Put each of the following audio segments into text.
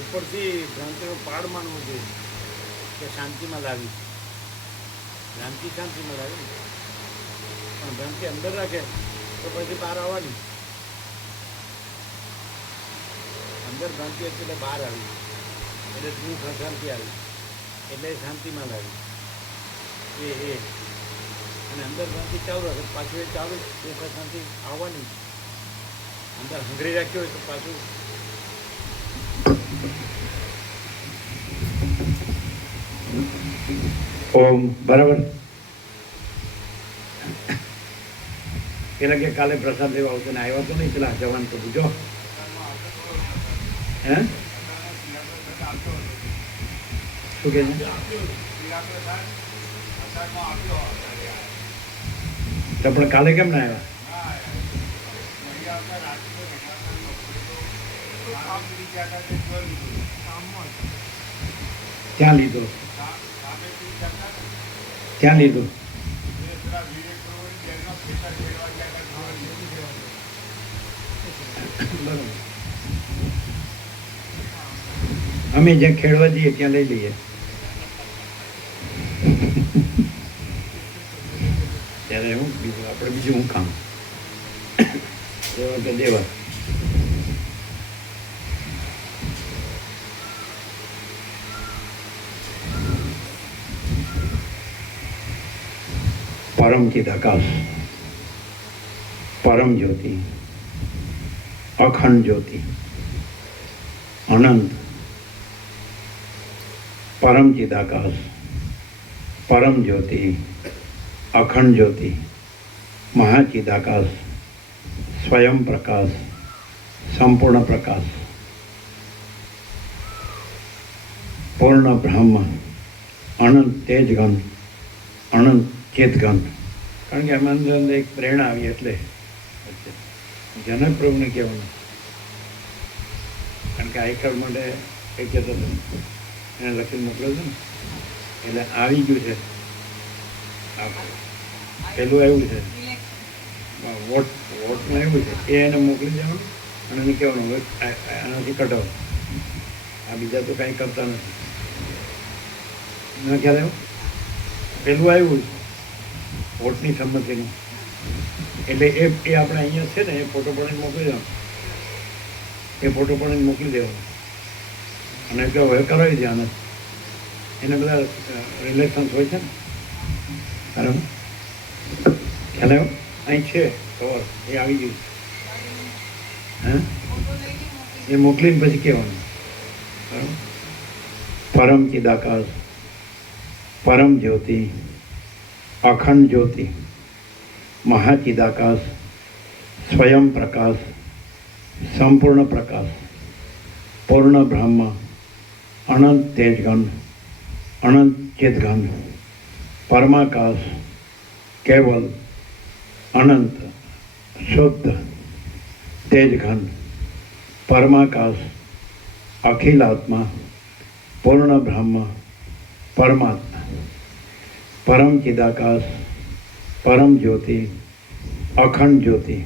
ઉપરથી ભ્રાંતિનો પાડ માનવો જોઈએ કે શાંતિમાં લાવી, શાંતિમાં લાવી, પણ ભ્રાંતિ અંદર રાખે તો પછી બહાર આવવાની. અંદર ભ્રાંતિ હતી એટલે બહાર આવી, એટલે દુઃખ અશાંતિ આવી, એટલે શાંતિમાં લાવી એ અને અંદર ભ્રાંતિ ચાલુ રાખે પાછું એ ચાલુ દુઃખ અશાંતિ આવવાની. અંદર હંગરી રાખ્યો હોય તો પાછું ઓમ. બરાબર. પેલા કે કાલે પ્રસાદ લેવા આવશે ને આવ્યા તો નહીં, પેલા જવાન તો જો હે શું કે છે પણ કાલે કેમ ના આવ્યા? ક્યાં લીધો? ક્યાં લીધું? અમે જ્યાં ખેડવા જઈએ ત્યાં લઈ લઈએ. ત્યારે હું બીજું આપણે બીજું હું કામ દેવા કે દેવા. परम चिदाकाश, परम ज्योति, अखंड ज्योति, अनंत, परम चिदाकाश, परम ज्योति, अखंड ज्योति, महाचिदाकाश, स्वयं प्रकाश, संपूर्ण प्रकाश, पूर्ण ब्रह्म, अनंत तेजगन, अनंत ચેતગન. કારણ કે આમાં અંદર એક પ્રેરણા આવી એટલે જનક પ્રભુને કહેવાનું. કારણ કે આઈકાર્ડ માટે કંઈ કહેતો હતો એને લખીને મોકલ્યું હતું ને, એટલે આવી ગયું છે. પેલું આવ્યું છે વોટમાં આવ્યું છે એ એને મોકલી દેવાનું અને એને કહેવાનું હવે આનાથી કટાવો, આ બીજા તો કાંઈ કરતા નથી. ન ખ્યાલ આવ્યો? પેલું આવ્યું છે વોટની સંમતિનું, એટલે એ આપણે અહીંયા છે ને એ ફોટો પાડીને મોકલી દેવાનો, એ ફોટો પાડીને મોકલી દેવાનો અને એટલે હવે કરાવી દે આને. એને બધા રિલેશન્સ હોય છે ને. બરાબર ખ્યાલ આવ્યો? અહીં છે કવર, એ આવી ગયું. હા, એ મોકલીને પછી કહેવાનું. બરાબર. પરમ ચિદાકાશ, परम ज्योति, अखंड ज्योति, महाचिदाकाश, स्वयं प्रकाश, संपूर्ण प्रकाश, पूर्ण ब्रह्म, अनंत तेजगन, अनंत चिदघन, परमाकाश, केवल अनंत शुद्ध तेजघन, परमाकाश, अखिलात्मा, पूर्ण ब्रह्म, परमात्मा, परम चिदाकाश, परम ज्योति, अखंड ज्योति,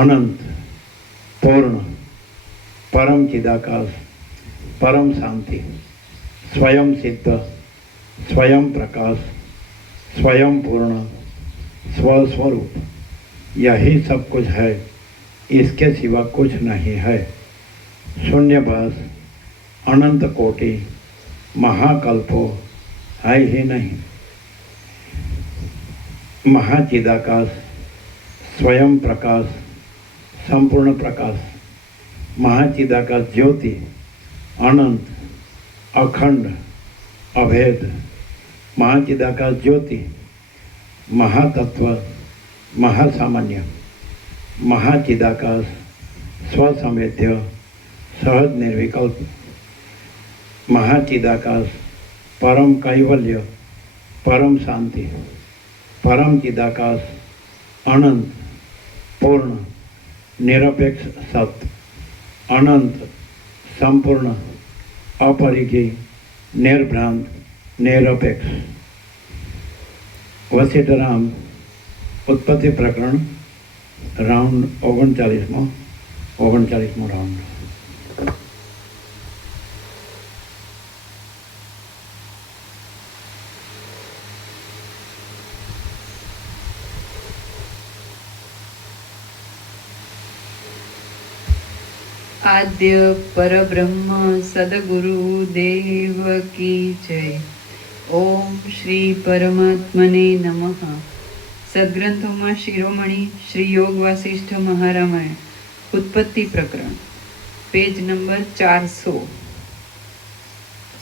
अनंत पूर्ण परम चिदाकाश, परम शांति, स्वयं सिद्ध, स्वयं प्रकाश, स्वयं पूर्ण, स्वस्वरूप, यही सब कुछ है, इसके सिवा कुछ नहीं है. शून्यभास, अनंत कोटि, महाकल्पो है ही नहीं. महाचिदाकाश, स्वयं प्रकाश, संपूर्ण प्रकाश, महाचिदाकाश ज्योति, अनंत, अखंड, अभेद, महाचिदाकाश ज्योति, महातत्व, महासामान्य, महाचिदाकाश, स्वसंवेद्य, सहज निर्विकल्प, महाचिदाकाश, परम कैवल्य, परम शांति, परम चिदाकाश, अनंत, पूर्ण, निरपेक्ष सत्य, अनंत, संपूर्ण, अपरिघी, निर्भ्रांत, निरपेक्ष. वशिष्ठराम उत्पत्ति प्रकरण राउंड 39 राउंड. આદ્ય પરબ્રહ્મ સદગુરુ દેવ કી જય. ઓમ શ્રી પરમાત્મને નમઃ. સદગ્રંથોમાં શિરોમણી શ્રી યોગ વાસિષ્ઠ મહારામાયણ ઉત્પત્તિ પ્રકરણ પેજ નંબર 400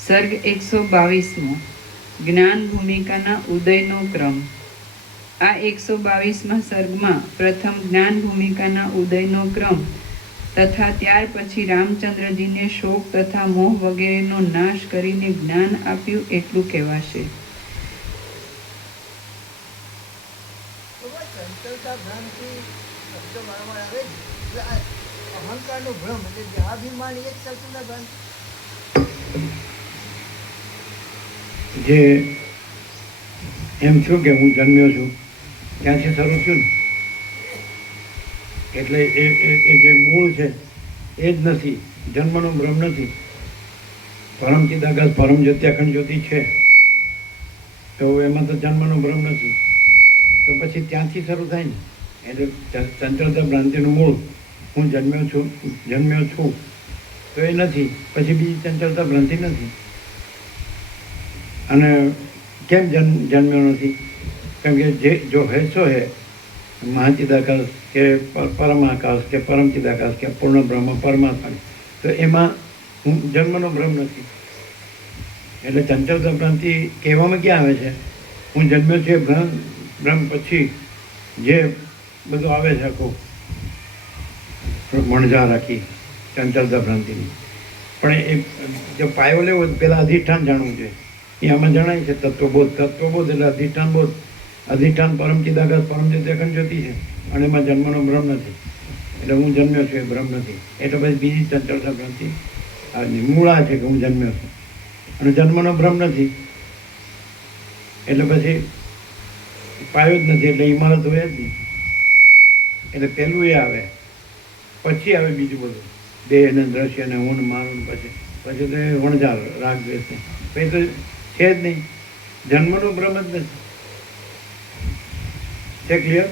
સર્ગ 122મો જ્ઞાન ભૂમિકાના ઉદયનો ક્રમ. આ 122મા સર્ગમાં પ્રથમ જ્ઞાન ભૂમિકાના ઉદયનો ક્રમ તથા ત્યાર પછી રામચંદ્રજીને શોક તથા મોહ વગેરેનો નાશ કરીને જ્ઞાન આપ્યું એટલું કહેવાશે. ચંચલતા ભ્રાંતિ શબ્દ વારંવાર આવે છે. એટલે આ અહંકારનો ભ્રમ એટલે દેહાભિમાન એ જ ચંચલતા ભ્રાંતિ. જે એમ છું કે હું જન્મ્યો છું ત્યાંથી શરૂ થયું ને એટલે એ જે મૂળ છે એ જ નથી, જન્મનો ભ્રમ નથી. પરમ ચિદાકાશ પરમ જ્યોતિ અખંડ જ્યોતિ છે તો એમાં તો જન્મનો ભ્રમ નથી. તો પછી ત્યાંથી શરૂ થાય ને એટલે ચંચળતા ભ્રાંતિનું મૂળ હું જન્મ્યો છું તો એ નથી, પછી બીજી ચંચળતા ભ્રાંતિ નથી. અને કેમ જન્મ્યો નથી? કેમ કે જે જો હે સો હે મહાચિદાકાશ કે પરમાકાશ કે પરમચિદાકાશ કે પૂર્ણ બ્રહ્મ પરમાત્મા, તો એમાં હું જન્મનો ભ્રમ નથી. એટલે ચંચળતા ભ્રાંતિ કહેવામાં ક્યાં આવે છે? હું જન્મ્યો છું એ ભ્રમ પછી જે બધું આવે છે આખું મણજા રાખી ચંચળતા ભ્રાંતિની. પણ એ જો પાયો લેવો પહેલાં અધિષ્ઠાન જાણવું જોઈએ. એ આમાં જણાય છે તત્વબોધ એટલે અધિષ્ઠાન બોધ. અધિષ્ઠાન પરમ ચિદાકાશ પરમ જ્યોતિ અખંડ જ્યોતિ છે અને એમાં જન્મનો ભ્રમ નથી. એટલે હું જન્મ્યો છું એ ભ્રમ નથી. એટલે પછી બીજી ચંચળતા ભ્રાંતિ મૂળા છે કે હું જન્મ્યો છું અને જન્મનો ભ્રમ નથી. એટલે પછી પાયો જ નથી, એટલે ઇમારત હોય જ નહીં. એટલે પહેલું એ આવે, પછી આવે બીજું બધું દેહ અને દ્રશ્ય ને હું ને મારું ને પછી તો એ વણઝાર રાગ દ્વેષ પછી તો છે જ નહીં. જન્મનો ભ્રમ જ નથી. છે ક્લિયર?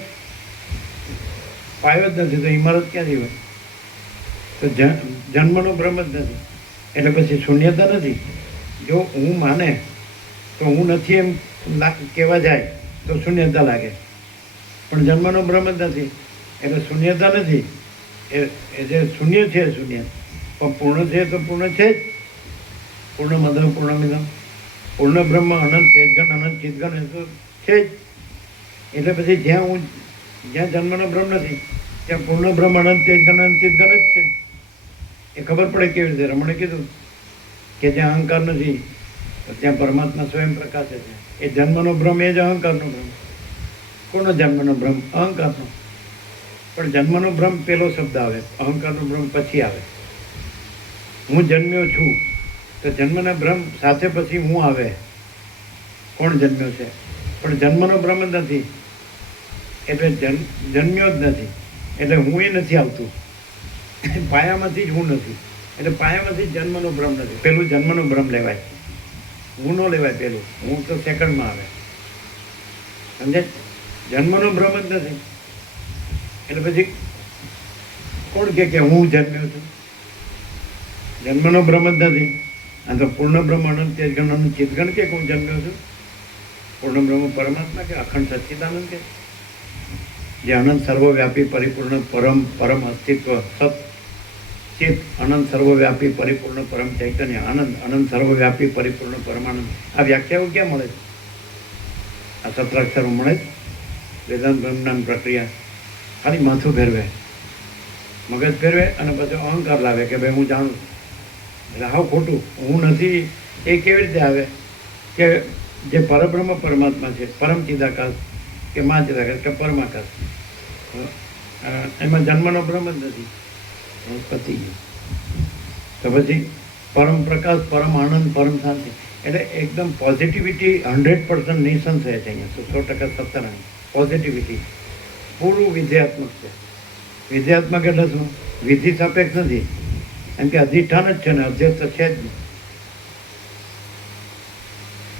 પાયો જ નથી તો ઇમારત ક્યાંથી હોય? તો જન્મનો ભ્રમ જ નથી. એટલે પછી શૂન્યતા નથી. જો હું માને તો હું નથી એમ કહેવા જાય તો શૂન્યતા લાગે, પણ જન્મનો ભ્રમ જ નથી એટલે શૂન્યતા નથી. એ જે શૂન્ય છે શૂન્ય, પણ પૂર્ણ છે તો પૂર્ણ છે જ. પૂર્ણ મદ પૂર્ણમિદમ પૂર્ણ બ્રહ્મ અનંત તેજગણ અનંત ચિદગણ એ તો છે જ. એટલે પછી જ્યાં જન્મનો ભ્રમ નથી ત્યાં પૂર્ણ બ્રહ્મ અનંત તેજગણ અનંત ચિદગણ જ છે. એ ખબર પડે કેવી રીતે? રમણે કીધું કે જ્યાં અહંકાર નથી ત્યાં પરમાત્મા સ્વયં પ્રકાશે છે. એ જન્મનો ભ્રમ એ જ અહંકારનો ભ્રમ. કોનો જન્મનો ભ્રમ? અહંકારનો. પણ જન્મનો ભ્રમ પેલો શબ્દ આવે, અહંકારનો ભ્રમ પછી આવે. હું જન્મ્યો છું તો જન્મના ભ્રમ સાથે પછી હું આવે, કોણ જન્મ્યો છે. પણ જન્મનો ભ્રમ જ નથી એટલે જન્મ્યો જ નથી એટલે હું એ નથી આવતું. પાયામાંથી જ હું નથી એટલે પાયામાંથી જન્મનો ભ્રમ નથી. પેલું જન્મનો ભ્રમ લેવાય, હું ન લેવાય. પેલું હું તો સેકન્ડમાં આવે. સમજે? જન્મનો ભ્રમ જ નથી એટલે પછી કોણ કે હું જન્મ્યો છું? જન્મનો ભ્રમ જ નથી. આ તો પૂર્ણ બ્રહ્મ અનંત તેજગણ અનંત ચિદગણ કે હું જન્મ્યો છું. પૂર્ણ બ્રહ્મ પરમાત્મા કે અખંડ સચ્ચિદાનંદ કે જે અનંત સર્વવ્યાપી પરિપૂર્ણ પરમ અસ્તિત્વ સત ચિત અનંત સર્વવ્યાપી પરિપૂર્ણ પરમ ચૈતન્ય અનંત સર્વવ્યાપી પરિપૂર્ણ પરમાનંદ. આ વ્યાખ્યાઓ ક્યાં મળે છે? આ સત્રાક્ષરો મળે છે. વેદાંત બ્રહ્મજ્ઞાન પ્રક્રિયા ખાલી માથું ફેરવે, મગજ ફેરવે અને પછી અહંકાર લાવે કે ભાઈ હું જાણું છું. એટલે હાવ ખોટું. હું નથી એ કેવી રીતે આવે કે જે પરબ્રહ્મ પરમાત્મા છે, પરમ ચિદાકાશ કે મા ચિદાકાશ કે પરમાકાશ, એમાં જન્મનો ભ્રમ જ નથી. પતી ગયું. તો પછી પરમ પ્રકાશ, પરમ આનંદ, પરમ શાંતિ એટલે એકદમ પોઝિટિવિટી 100% નિસંશય છે. અહીંયા 100% સત્તારાણી પોઝિટિવિટી પૂરું વિધેયાત્મક છે. વિધેયાત્મક એટલે શું? વિધિ સાપેક્ષ નથી. એમ કે અધિષ્ઠાન જ છે ને અધ્યસ્ત છે જ નહીં.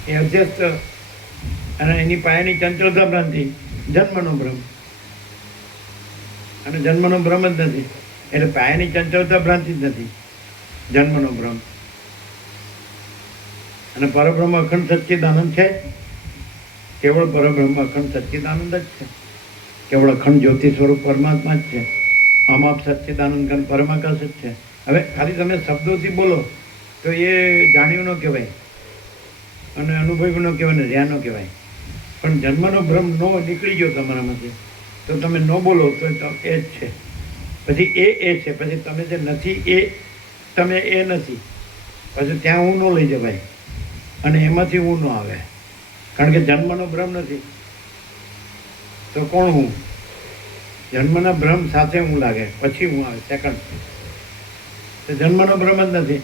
એ અધ્યસ્ત અને એની પાયાની ચંચળતા ભ્રાંતિ જન્મનો ભ્રમ, અને જન્મનો ભ્રમ જ નથી એટલે પાયાની ચંચળતા ભ્રાંતિ જ નથી, જન્મનો ભ્રમ. અને પરબ્રહ્મ અખંડ સચ્ચિદાનંદ છે, કેવળ પરબ્રહ્મ અખંડ સચ્ચિદાનંદ જ છે, કેવળ અખંડ જ્યોતિ સ્વરૂપ પરમાત્મા જ છે. આમ આપ સચ્ચિદાનંદ ઘન પરમાકાશ જ છે. હવે ખાલી તમે શબ્દોથી બોલો તો એ જાણ્યું ન કહેવાય, અને અનુભવ્યું ન કહેવાય, ને રહ્યા ન કહેવાય. પણ જન્મનો ભ્રમ નો નીકળી ગયો તમારામાંથી તો તમે ન બોલો તો એ જ છે. પછી એ છે, પછી તમે જે નથી એ તમે એ નથી, પછી ત્યાં હું ન લઈ જવાય અને એમાંથી હું ન આવે, કારણ કે જન્મનો ભ્રમ નથી તો કોણ હું? જન્મના ભ્રમ સાથે હું લાગે પછી હું આવે સેકન્ડ. તો જન્મનો ભ્રમ જ નથી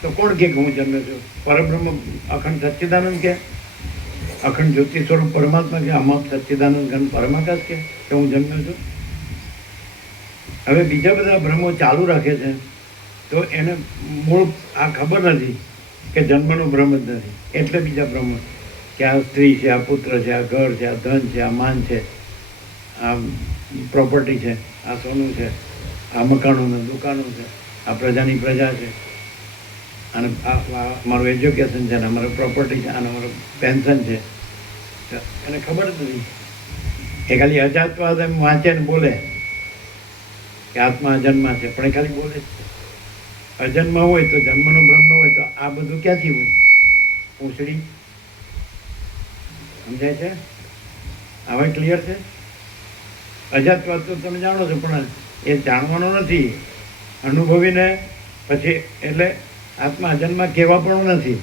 તો કોણ કે હું જન્મ્યો છું? પરબ્રહ્મ અખંડ સચ્ચિદાનંદ કે અખંડ જ્યોતિ સ્વરૂપ પરમાત્મા કે અમાપ સચ્ચિદાનંદ ઘન પરમાકાશ કે હું જન્મ્યો છું? હવે બીજા બધા ભ્રમો ચાલુ રાખે છે તો એને મૂળ આ ખબર નથી કે જન્મનો ભ્રમ જ નથી, એટલે બીજા ભ્રમો કે આ સ્ત્રી છે, આ પુત્ર છે, આ ઘર છે, આ ધન છે, આ માન છે, આ પ્રોપર્ટી છે, આ સોનું છે, આ મકાનો દુકાનો છે, આ પ્રજાની પ્રજા છે, અને આ મારું એજ્યુકેશન છે, અને અમારું પ્રોપર્ટી છે, અને અમારું પેન્શન છે. એને ખબર જ નથી. એ ખાલી અજાતવાદ એમ વાંચે ને બોલે કે આત્મા અજન્મા છે, પણ એ ખાલી બોલે જ છે. અજન્મા હોય તો જન્મનો ભ્રમ ન હોય તો આ બધું ક્યાંથી હોય? પૂંછડી સમજાય છે? હવે ક્લિયર છે? અજાતવાદ તો તમે જાણો છો, પણ એ જાણવાનો નથી, અનુભવીને પછી. એટલે આત્મા અજન્મા કહેવા પણ નથી,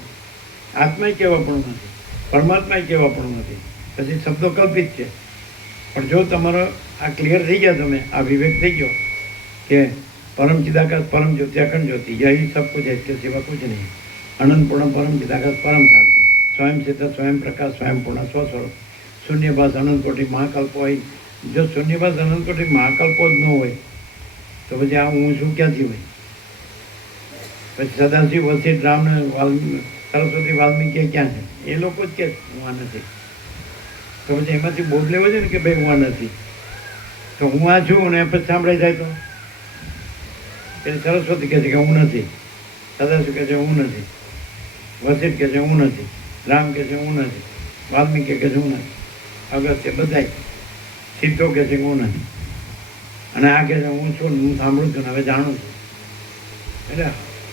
આત્માય કહેવા પણ નથી, પરમાત્માય કહેવા પણ નથી, પછી શબ્દો કલ્પિત છે. પણ જો તમારો આ ક્લિયર થઈ ગયા, તમે આ વિવેક થઈ ગયો કે પરમ ચિદાકાશ પરમ જ્યોતિ અખંડ જ્યોતિ યહી સબ કુછ है, इसके सिवा कुछ नहीं, अनंत पूर्ण परम चिदाकाश परम शांति, स्वयं सिद्ध स्वयं प्रकाश स्वयं पूर्ण स्वस्वरूप, शून्यभास अनंत कोटि महाकल्प હોય. જો શૂન્યભાસ અનંત કોટि મહાકલ્પો જ ન હોય તો પછી આ હું શું ક્યાંથી હોય? પછી સદાશિવ વસિષ્ઠ રામ ને સરસ્વતી વાલ્મીકી ક્યાં છે? એ લોકો જ કે હું આ નથી. તો પછી એમાંથી બોધ લેવો છે ને કે ભાઈ હું આ નથી. તો હું આ છું અને પછી સાંભળાઈ જાય તો એટલે સરસ્વતી કહે છે કે હું નથી, સદાશિવ કહે છે હું નથી, વસિષ્ઠ કહે છે હું નથી, રામ કહે છે હું નથી, વાલ્મીકી કહે છે હું નથી, અગત્ય બધા સિદ્ધો કહે છે હું નથી, અને આ કહે છે હું છું, હું સાંભળું છું, હવે જાણું છું. એટલે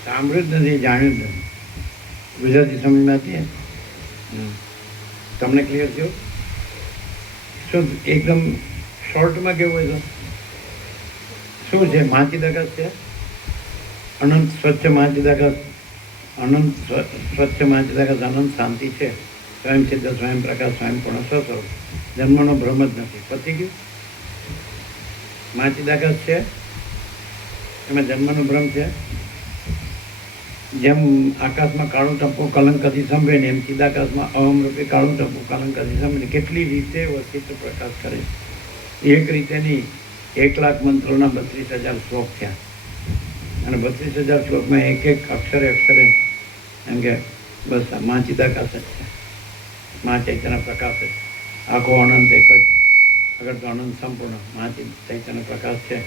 સાંભળ્યું જ નથી, જાણ્યું જ નથી. ગુજરાતી સમજમાં હતી તમને ક્લિયર થયું? શું એકદમ શોર્ટમાં કેવું હોય તો શું છે? માચિદાકાશ છે, અનંત સ્વચ્છ માચિદાકાશ, અનંત સ્વચ્છ માચિદાકાશ, અનંત શાંતિ છે, સ્વયં સિદ્ધ સ્વયં પ્રકાશ સ્વયં પૂર્ણ સ્વસ્વરૂપ, જન્મનો ભ્રમ જ નથી. પતી ગયું? માચિદાકાશ છે, એમાં જન્મનો ભ્રમ છે. જેમ આકાશમાં કાળું ટપકું કલંકથી સંભળે ને એમ ચિદાકાશમાં અહમરૂપે કાળું ટપકું કલંકથી સંભળે. કેટલી રીતે વસ્તુ પ્રકાશ કરે! એક રીતે નહીં, 1,00,000 મંત્રોના 32,000 શ્લોક થયા, અને 32,000 શ્લોકમાં એક એક અક્ષરે અક્ષરે એમ કે બસ મા ચિદાકાશ જ છે, મા ચૈતન્ય પ્રકાશ જ. આખો અનંત એક જ, અગર તો અનંત સંપૂર્ણ મા ચૈતન્ય પ્રકાશ છે,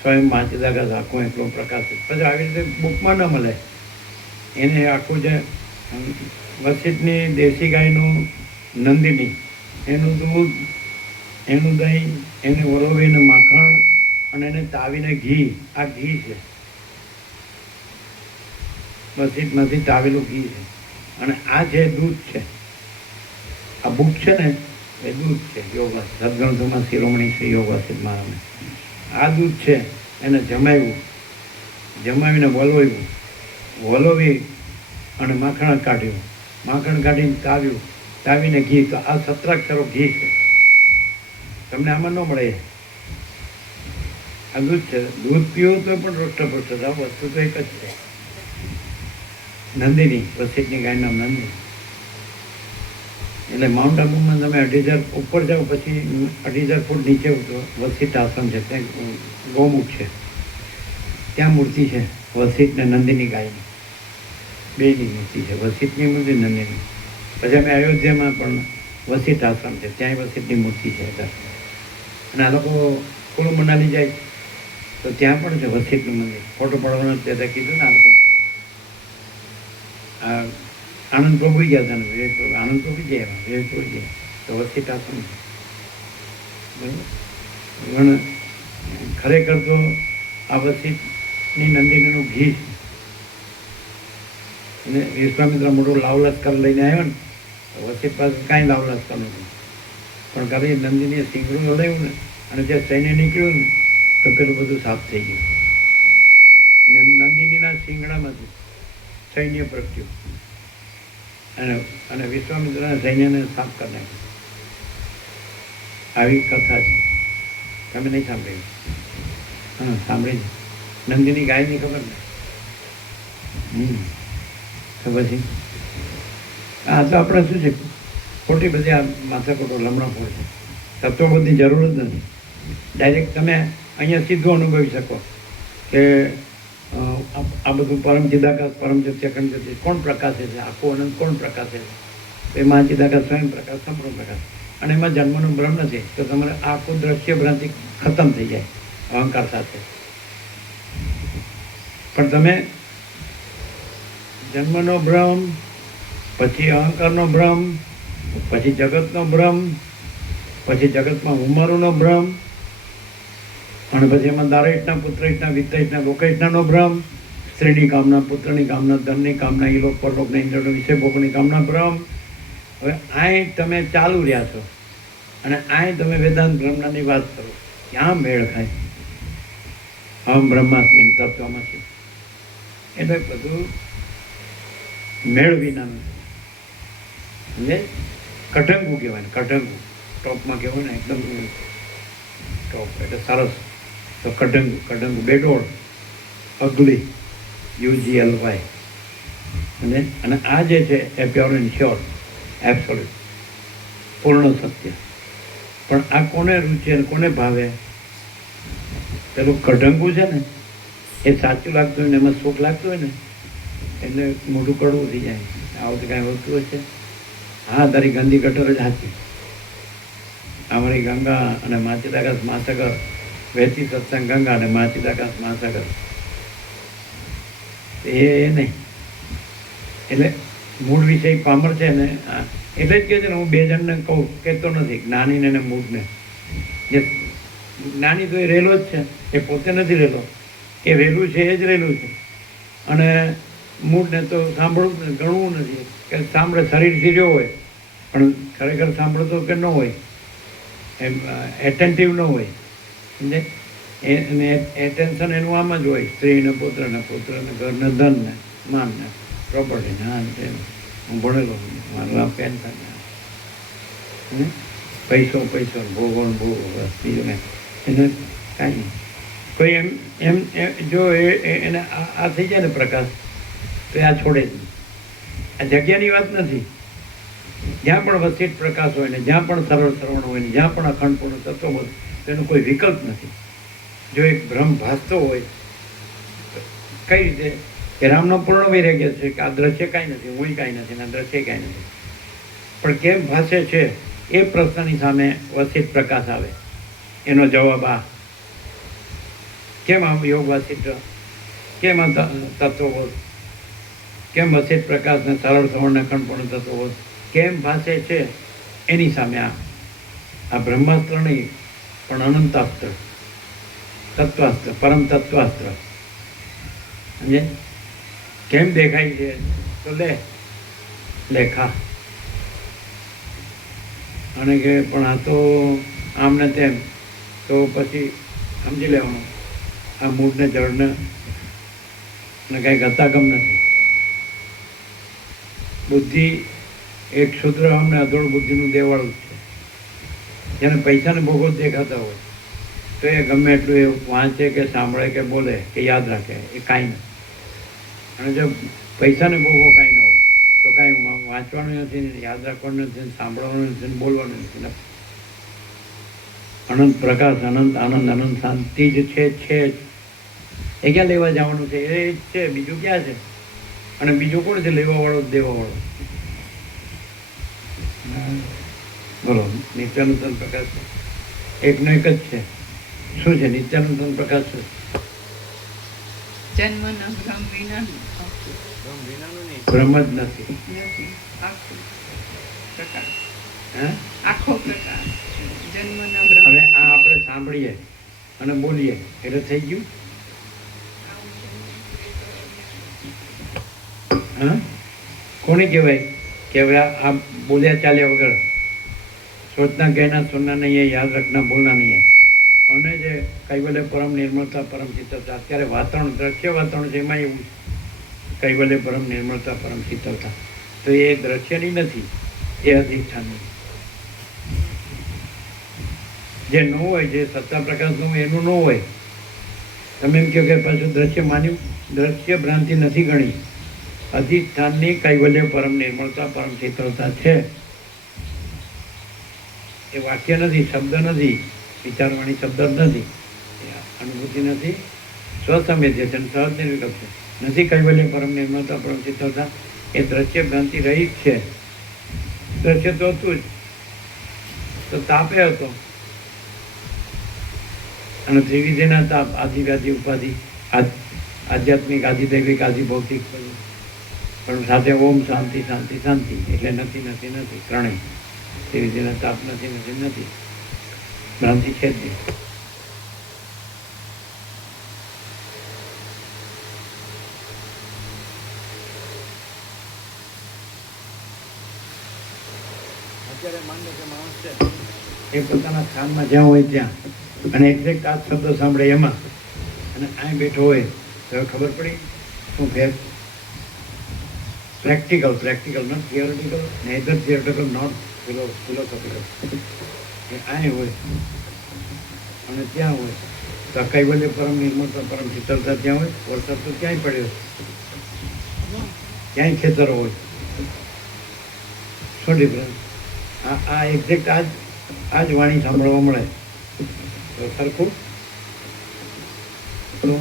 સ્વયં મા ચિદાકાશ આખો એકલો પ્રકાશ છે. પછી આવી રીતે બુકમાં ન મળે. એને આખું જે વસિષ્ઠની દેશી ગાયનું નંદિની, એનું દૂધ, એનું દહીં, એને વરોવીને માખણ, અને એને તાવીને ઘી, આ ઘી છે. વસિષ્ઠમાંથી તાવેલું ઘી છે, અને આ જે દૂધ છે, આ બુક છે ને એ દૂધ છે. યોગ સદગ્રંથોમાં શિરોમણી શ્રી યોગ વસિષ્ઠ મહારાજને આ દૂધ છે, એને જમાવ્યું, જમાવીને વલોવ્યું, વલોવી અને માખણ કાઢ્યું, માખણ કાઢીને તાવ્યું, તાવીને ઘી. તો આ 17 ઘી છે. તમને આમાં ન મળે. આ દૂધ છે. દૂધ પીવો તો પણ રોષ્ટપુષ્ટ થાવ, વસ્તુ તો એક જ છે. નંદિની, વસિષ્ઠની ગાયનું નામ નંદિની. એટલે માઉન્ટ આબુમાં તમે 2,500 ઉપર જાઓ, પછી 2,500 ફૂટ નીચે ઉતરો, વસિષ્ઠ આશ્રમ છે, ત્યાં ગૌમુખ છે, ત્યાં મૂર્તિ છે વસિષ્ઠ ને નંદિની ગાયની, બેની મૂર્તિ છે, વસિષ્ઠની મૂર્તિ, નંદિની. પછી અમે અયોધ્યામાં પણ વસિષ્ઠ આશ્રમ છે, ત્યાંય વસિષ્ઠની મૂર્તિ છે. અને આ લોકો કુલુ મનાલી જાય તો ત્યાં પણ છે વસિષ્ઠનું મંદિર. ફોટો પાડવાનું તે કીધું ને આ લોકો આ આનંદ પ્રભુ ગયા હતા ને વિવેક પ્રભુ આનંદ પ્રભુ ગયા એમાં વિવેક પ્રભુ ગયા તો વસિષ્ઠ આશ્રમ બરાબર. પણ ખરેખર તો આ વસિષ્ઠની નંદિનીનું ઘી છે. અને વિશ્વામિત્ર મોટો લાવલસ્કર લઈને આવ્યો ને તો વસિષ્ઠ પાસે કાંઈ લાવલસ્કર નહોતું. પણ ખાલી નંદિનીએ સિંગડું હલાવ્યું ને અને જે સૈન્ય નીકળ્યું ને તો પેલું બધું સાફ થઈ ગયું. અને નંદિનીના સિંગડામાંથી સૈન્ય પ્રગટ્યું અને વિશ્વામિત્રના સૈન્યને સાફ કરી નાખ્યું. આવી કથા છે. તમે નહીં સાંભળ્યું? હા, સાંભળી છે. નંદિની ગાયની ખબર ને? ખબર છે. આ તો આપણે શું છે, ખોટી બધી આ માથાકોટો લમણા ફોડ છે. તત્વબોધની જરૂર જ નથી. ડાયરેક્ટ તમે અહીંયા સીધું અનુભવી શકો કે આ બધું પરમ ચિદાકાશ પરમ સત્ય ખંડ છે. કોણ પ્રકાશે છે? આખું અનંત કોણ પ્રકાશે છે? એ મહાચિદાકાશ સ્વયં પ્રકાશ સંપૂર્ણ પ્રકાશ. અને એમાં જન્મનો ભ્રમ નથી તો તમારે આખું દ્રશ્ય ભ્રાંતિ ખતમ થઈ જાય અહંકાર સાથે. પણ તમે જન્મનો ભ્રમ, પછી અહંકારનો ભ્રમ, પછી જગતનો ભ્રમ, પછી જગતમાં ઉમરોનો ભ્રમ, અને પછી એમાં દારેટના પુત્રેટના વિત્તેટના લોકેટનાનો ભ્રમ, સ્ત્રીની કામના, પુત્રની કામના, ધનની કામના, ઈલોક પરલોકના ઇન્દ્રનો વિષય ભોગની કામના ભ્રમ. હવે આય તમે ચાલુ રહ્યા છો અને આય તમે વેદાંત બ્રહ્મની વાત કરો, ક્યાં મેળ ખાય? અહમ બ્રહ્માસ્મિ તત્વમાં છે એટલે બધું મેળ વિનાનું સમજે. કટંગુ કહેવાય ને, કટંગુ ટોપમાં કહેવાય ને, એકદમ ટોપ એટલે સરસ. તો કટંગુ, કટંગુ બેડોળ, અગલી, UGLY. અને આ જે છે એ પ્યોર એન્ડ શ્યોર એબ્સોલ્યુટ પૂર્ણ સત્ય. પણ આ કોને રૂચે અને કોને ભાવે? પેલું કઢંગું છે ને એ સાચું લાગતું હોય ને એમાં સુખ લાગતું હોય ને એટલે મોઢું કડવું થઈ જાય. આવું તો કાંઈ વસ્તુ છે? હા, તારી ગંદી કટર જ સાચી. અમારી ગંગા અને માચિદાકાશ મહાસાગર વહેતી સત્સંગ ગંગા અને માચિદાકાશ મહાસાગર એ નહીં. એટલે મૂળ વિષય પામર છે ને એટલે જ કહે છે ને, હું બે જણને કહું, કહેતો નથી, જ્ઞાનીને અને મૂળને. જે જ્ઞાની તો એ રહેલો જ છે, એ પોતે નથી રહેલો, એ રહેલું છે એ જ રહેલું છે. અને મૂળને તો સાંભળવું ગણવું નથી કે સાંભળે શરીર શીર્યો હોય પણ ખરેખર સાંભળતો કે ન હોય, એમ એટેન્ટિવ ન હોય સમજે. એને એટેન્શન એનું આમ જ હોય, સ્ત્રીને પુત્રને, પુત્રને ઘરને, ધનને, માનને, પ્રોપર્ટીને, આ તેમ. હું ભણેલો, મારા પેન્શન, પૈસો પૈસો, ભોગો ભોગો, બસ બીજું કાંઈ એને કાંઈ નહીં. કોઈ એમ એમ જો એને આ થઈ જાય ને પ્રકાશ તો આ છોડે જ નહીં. આ જગ્યાની વાત નથી. જ્યાં પણ વસિષ્ઠ પ્રકાશ હોય ને, જ્યાં પણ સરળ શ્રવણ હોય ને, જ્યાં પણ અખંડપૂર્ણ તત્વ હોય તો એનો કોઈ વિકલ્પ નથી. જો એક ભ્રમ ભાસતો હોય કઈ રીતે કે રામનો પૂર્ણ વૈરાગ્ય છે કે આ દ્રશ્ય કાંઈ નથી, હું કાંઈ નથી, આ દ્રશ્ય કાંઈ નથી, પણ કેમ ભાસે છે એ પ્રશ્નની સામે વસિષ્ઠ પ્રકાશ આવે. એનો જવાબ આ, કેમ આમ યોગ વસિષ્ઠ, કેમ આ તત્વબોધ, કેમ વસિષ્ઠ પ્રકાશને સરળ શ્રવણને અખંડપૂર્ણ તત્વબોધ કેમ ભાસે છે એની સામે આ બ્રહ્માસ્ત્ર નહીં પણ અનંતાસ્ત્ર, તત્વાસ્ત્ર, પરમ તત્વાસ્ત્ર સમજે. કેમ દેખાય છે તો લેખા અને કે પણ આ તો આમ ને તેમ, તો પછી સમજી લેવાનું આ મૂળને જળને ને કાંઈ ગતાગમ નથી. બુદ્ધિ એક ક્ષુદ્ર અમને અધોળ બુદ્ધિનું દેવાળું છે. જેને પૈસાને ભોગો જ દેખાતા હોય તો એ ગમે એટલું એ વાંચે કે સાંભળે કે બોલે કે યાદ રાખે એ કાંઈ નથી. અને જો પૈસાને ભોગો કાંઈ ન હોય તો કાંઈ વાંચવાનું નથી, યાદ રાખવાનું નથી, સાંભળવાનું નથી, બોલવાનું નથી. અનંત પ્રકાશ, અનંત આનંદ, અનંત શાંતિ જ છે જ. એ ક્યાં લેવા જવાનું છે? એ જ છે, બીજું ક્યાં છે? અને બીજું કોણ છે લેવાવાળો દેવાવાળો? બોલો. નિત્યાનંદ પ્રકાશ એકનો એક જ છે. શું છે નિત્યાનંદ પ્રકાશ? જન્મના ભ્રમ વિનાનું આખું. ભ્રમ વિનાનું નહીં. ભ્રમ જ નથી. નથી આખું પ્રકાશ, હે આખો પ્રકાશ જન્મના હવે ભ્રમ. આ આપણે સાંભળીએ અને બોલીએ એટલે થઈ ગયું. હા, કોને કહેવાય કે હવે આ બોલ્યા ચાલ્યા વગર સોચના કહેના સુનના નહીં હે, યાદ રખના ભૂલના નહીં હે. અને જે કૈવલ્ય પરમ નિર્મળતા પરમ શીતળતા, અત્યારે વાતાવરણ દ્રશ્ય વાતાવરણ છે એમાં એવું કૈવલ્ય પરમ નિર્મળતા પરમ શીતળતા, તો એ દ્રશ્યની નથી, એ અધિષ્ઠાનની. જે ન હોય, જે સત્તા પ્રકાશનું હોય એનું ન હોય. તમે એમ કહો કે પાછું દ્રશ્ય માન્યું, દ્રશ્ય ભ્રાંતિ નથી ગણી. અધિષ્ઠાનની કૈવલ્ય પરમ નિર્મળતા પરમ શીતળતા છે. એ વાક્ય નથી, શબ્દ નથી, વિચારવાણી શબ્દ જ નથી, અનુભૂતિ નથી, સ્વસંવેદ્ય છે, સહજ નિર્વિકલ્પ છે. નથી કૈવલ્ય પરમ નિર્મળતા પરમ શીતળતા, એ દ્રશ્ય ભ્રાંતિ રહી જ છે. દ્રશ્ય તો હતું જ, તો તાપે હતો. અને ત્રિવિધના તાપ, આદિવ્યાધિ ઉપાધિ, આધ્યાત્મિક, આદિદૈવિક, આદિભૌતિક, પણ સાથે ઓમ શાંતિ શાંતિ શાંતિ, એટલે નથી નથી નથી ત્રણેય. ત્રિવિધના તાપ નથી નથી નથી, ભ્રાંતિ છે જ નહીં. અત્યારે માન લો કે માણસ છે, એ પોતાના સ્થાનમાં જ્યાં હોય ત્યાં, અને એક્ઝેક્ટ આ શબ્દો સાંભળે એમાં, અને અહીં બેઠો હોય તો ખબર પડી શું ફેર. Practical, not theoretical, neither theoretical, not philosophical. એ અહીં હોય અને ત્યાં હોય તો કૈવલ્ય પરમ નિર્મળતા પરમ શીતળતા ત્યાં હોય. વરસાદ તો ક્યાંય પડ્યો, ક્યાંય ખેતરો હોય. શું ડિફરન્સ? આ એક્ઝેક્ટ આ જ વાણી સાંભળવા મળે તો સરખું. તો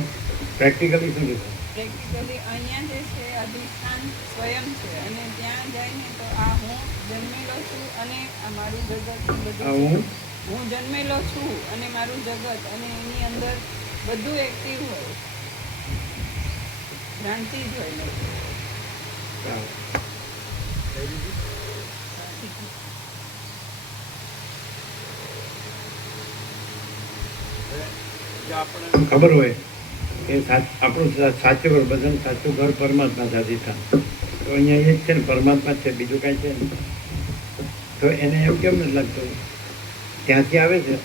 પ્રેક્ટિકલી શું ડિફરન્સ? પ્રેક્ટિકલી અહીંયા જે છે અધિષ્ઠાન સ્વયં છે, અને ત્યાં જઈને તો આ હું જન્મેલો છું અને આ મારું જગત આ બધું, હું જન્મેલો છું અને મારું જગત, અને એની અંદર બધું એક્ટિવ હોય, ભ્રાંતિ જ હોય નથી. જો આપણે ખબર હોય કે આપણું સાચું ઘર, બધાનું સાચું ઘર પરમાત્મા સાથે થાય, તો અહીંયા એ જ છે ને, પરમાત્મા જ છે, બીજું કાંઈ છે ને. તો એને એવું કેમ નથી લાગતું ત્યાંથી આવે છે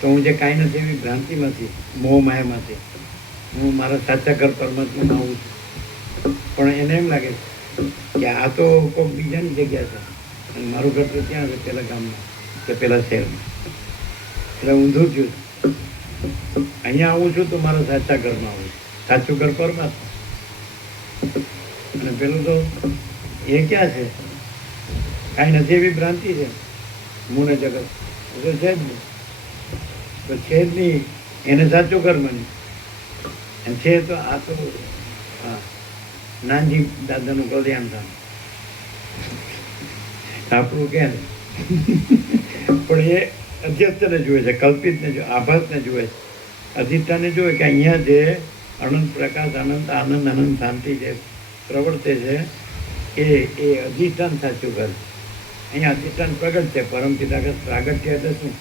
તો હું જે કાંઈ નથી એવી ભ્રાંતિમાંથી, મોહ માયામાંથી હું મારા સાચા ઘર પરમાત્મામાં આવું છું. પણ એને એમ લાગે કે આ તો કોઈ બીજાની જગ્યા છે અને મારું ઘર તો ત્યાં છે, પેલા ગામમાં કે પેલા શહેરમાં. એટલે ઊંધું થયું. અહીંયા આવું છું તો મારા સાચા ઘરમાં આવું છું, સાચું ઘર પરમાત્મા. અને પેલું તો એ ક્યાં છે, કાંઈ નથી એવી ભ્રાંતિ છે. મૂળ જગત તો છે જ નહીં, તો છે જ નહીં, એને સાચું ઘર માન્યું. અને છે તો આ તો હા નાનજી દાદાનું કલ્યાણ ધામ, આપણું ક્યાં પણ એ અધ્યસ્થને જુએ છે, કલ્પિતને જુએ, આભાસને જુએ છે. અધિષ્ઠાને જુએ કે અહીંયા જે અનંત પ્રકાશ, અનંત આનંદ, અનંત શાંતિ જે પ્રવર્તે છે એ અધિષ્ઠાન સાચું ઘર. અહીંયા અધિષ્ઠાન પ્રગટ છે. પરમ ચિદાકાશ પ્રાગટ્ય એટલે શું?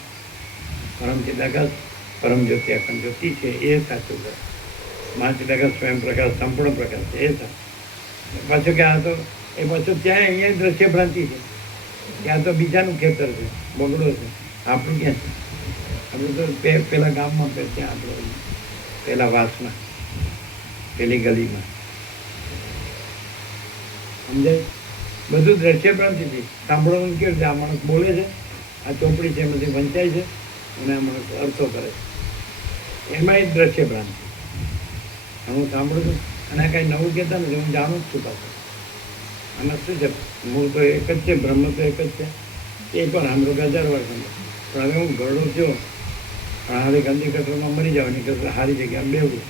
પરમ ચિદાકાશ, પરમ જ્યોતિ, અખંડ જ્યોતિ છે, એ સાચું ઘર. મહાચિદાકાશ સ્વયં પ્રકાશ, સંપૂર્ણ પ્રકાશ છે, એ સાચું. પાછું કે આ તો એ પાછું ત્યાં અહીંયા દ્રશ્ય ભ્રાંતિ છે, ત્યાં તો બીજાનું ખેતર છે, બગડો છે. આપણું ક્યાં છે? આપણે તો પેલા ગામમાં ત્યાં આપણે પેલા વાસમાં, પેલી ગલીમાં, સમજાય? બધું દ્રશ્ય ભ્રાંતિથી સાંભળવાનું કેવું છે? આ માણસ બોલે છે, આ ચોપડી છે એમાંથી વંચાય છે અને આ માણસ અર્થો કરે છે, એમાં જ દ્રશ્ય ભ્રાંતિ. હું સાંભળું છું અને આ કાંઈ નવું કહેતા નથી, હું જાણું જ છું પાછું. આમાં શું છે? મૂળ તો એક જ છે, બ્રહ્મ તો એક જ છે. એ પણ સાંભળો કે 1000 વાર સાંભળો. પણ હવે હું ઘરડો થયો, પણ હારી ગંદી કચરોમાં મરી જવાની કરતા સારી જગ્યામાં બેવું.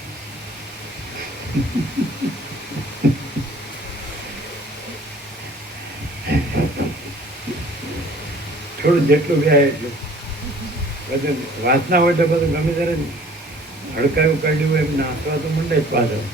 થોડું જેટલું વ્યાય એટલું. બધું વાસના હોય તો બધું ગમે ત્યારે હડકાયું કાઢ્યું એમ નાસવા તો મંડે જ પાછળ.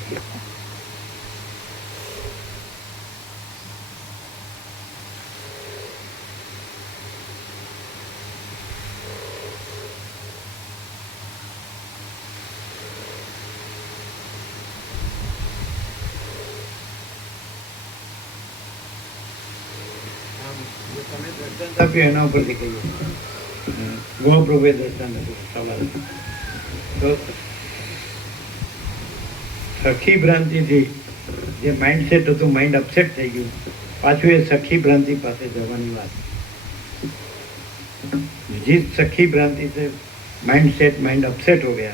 આમ જો તમે દર્શન આપ્યું એના ઉપરથી કહીએ. ગોપ્રભે દર્શન આપ્યું સવારે. તો સખી ભ્રાંતિથી જે માઇન્ડસેટ હતું, માઇન્ડ અપસેટ થઈ ગયું. પાછું એ સખી ભ્રાंति પાસે જવાની વાત. जिस सखी भ्रांति से माइंड सेट माइंड अपसेट हो गया,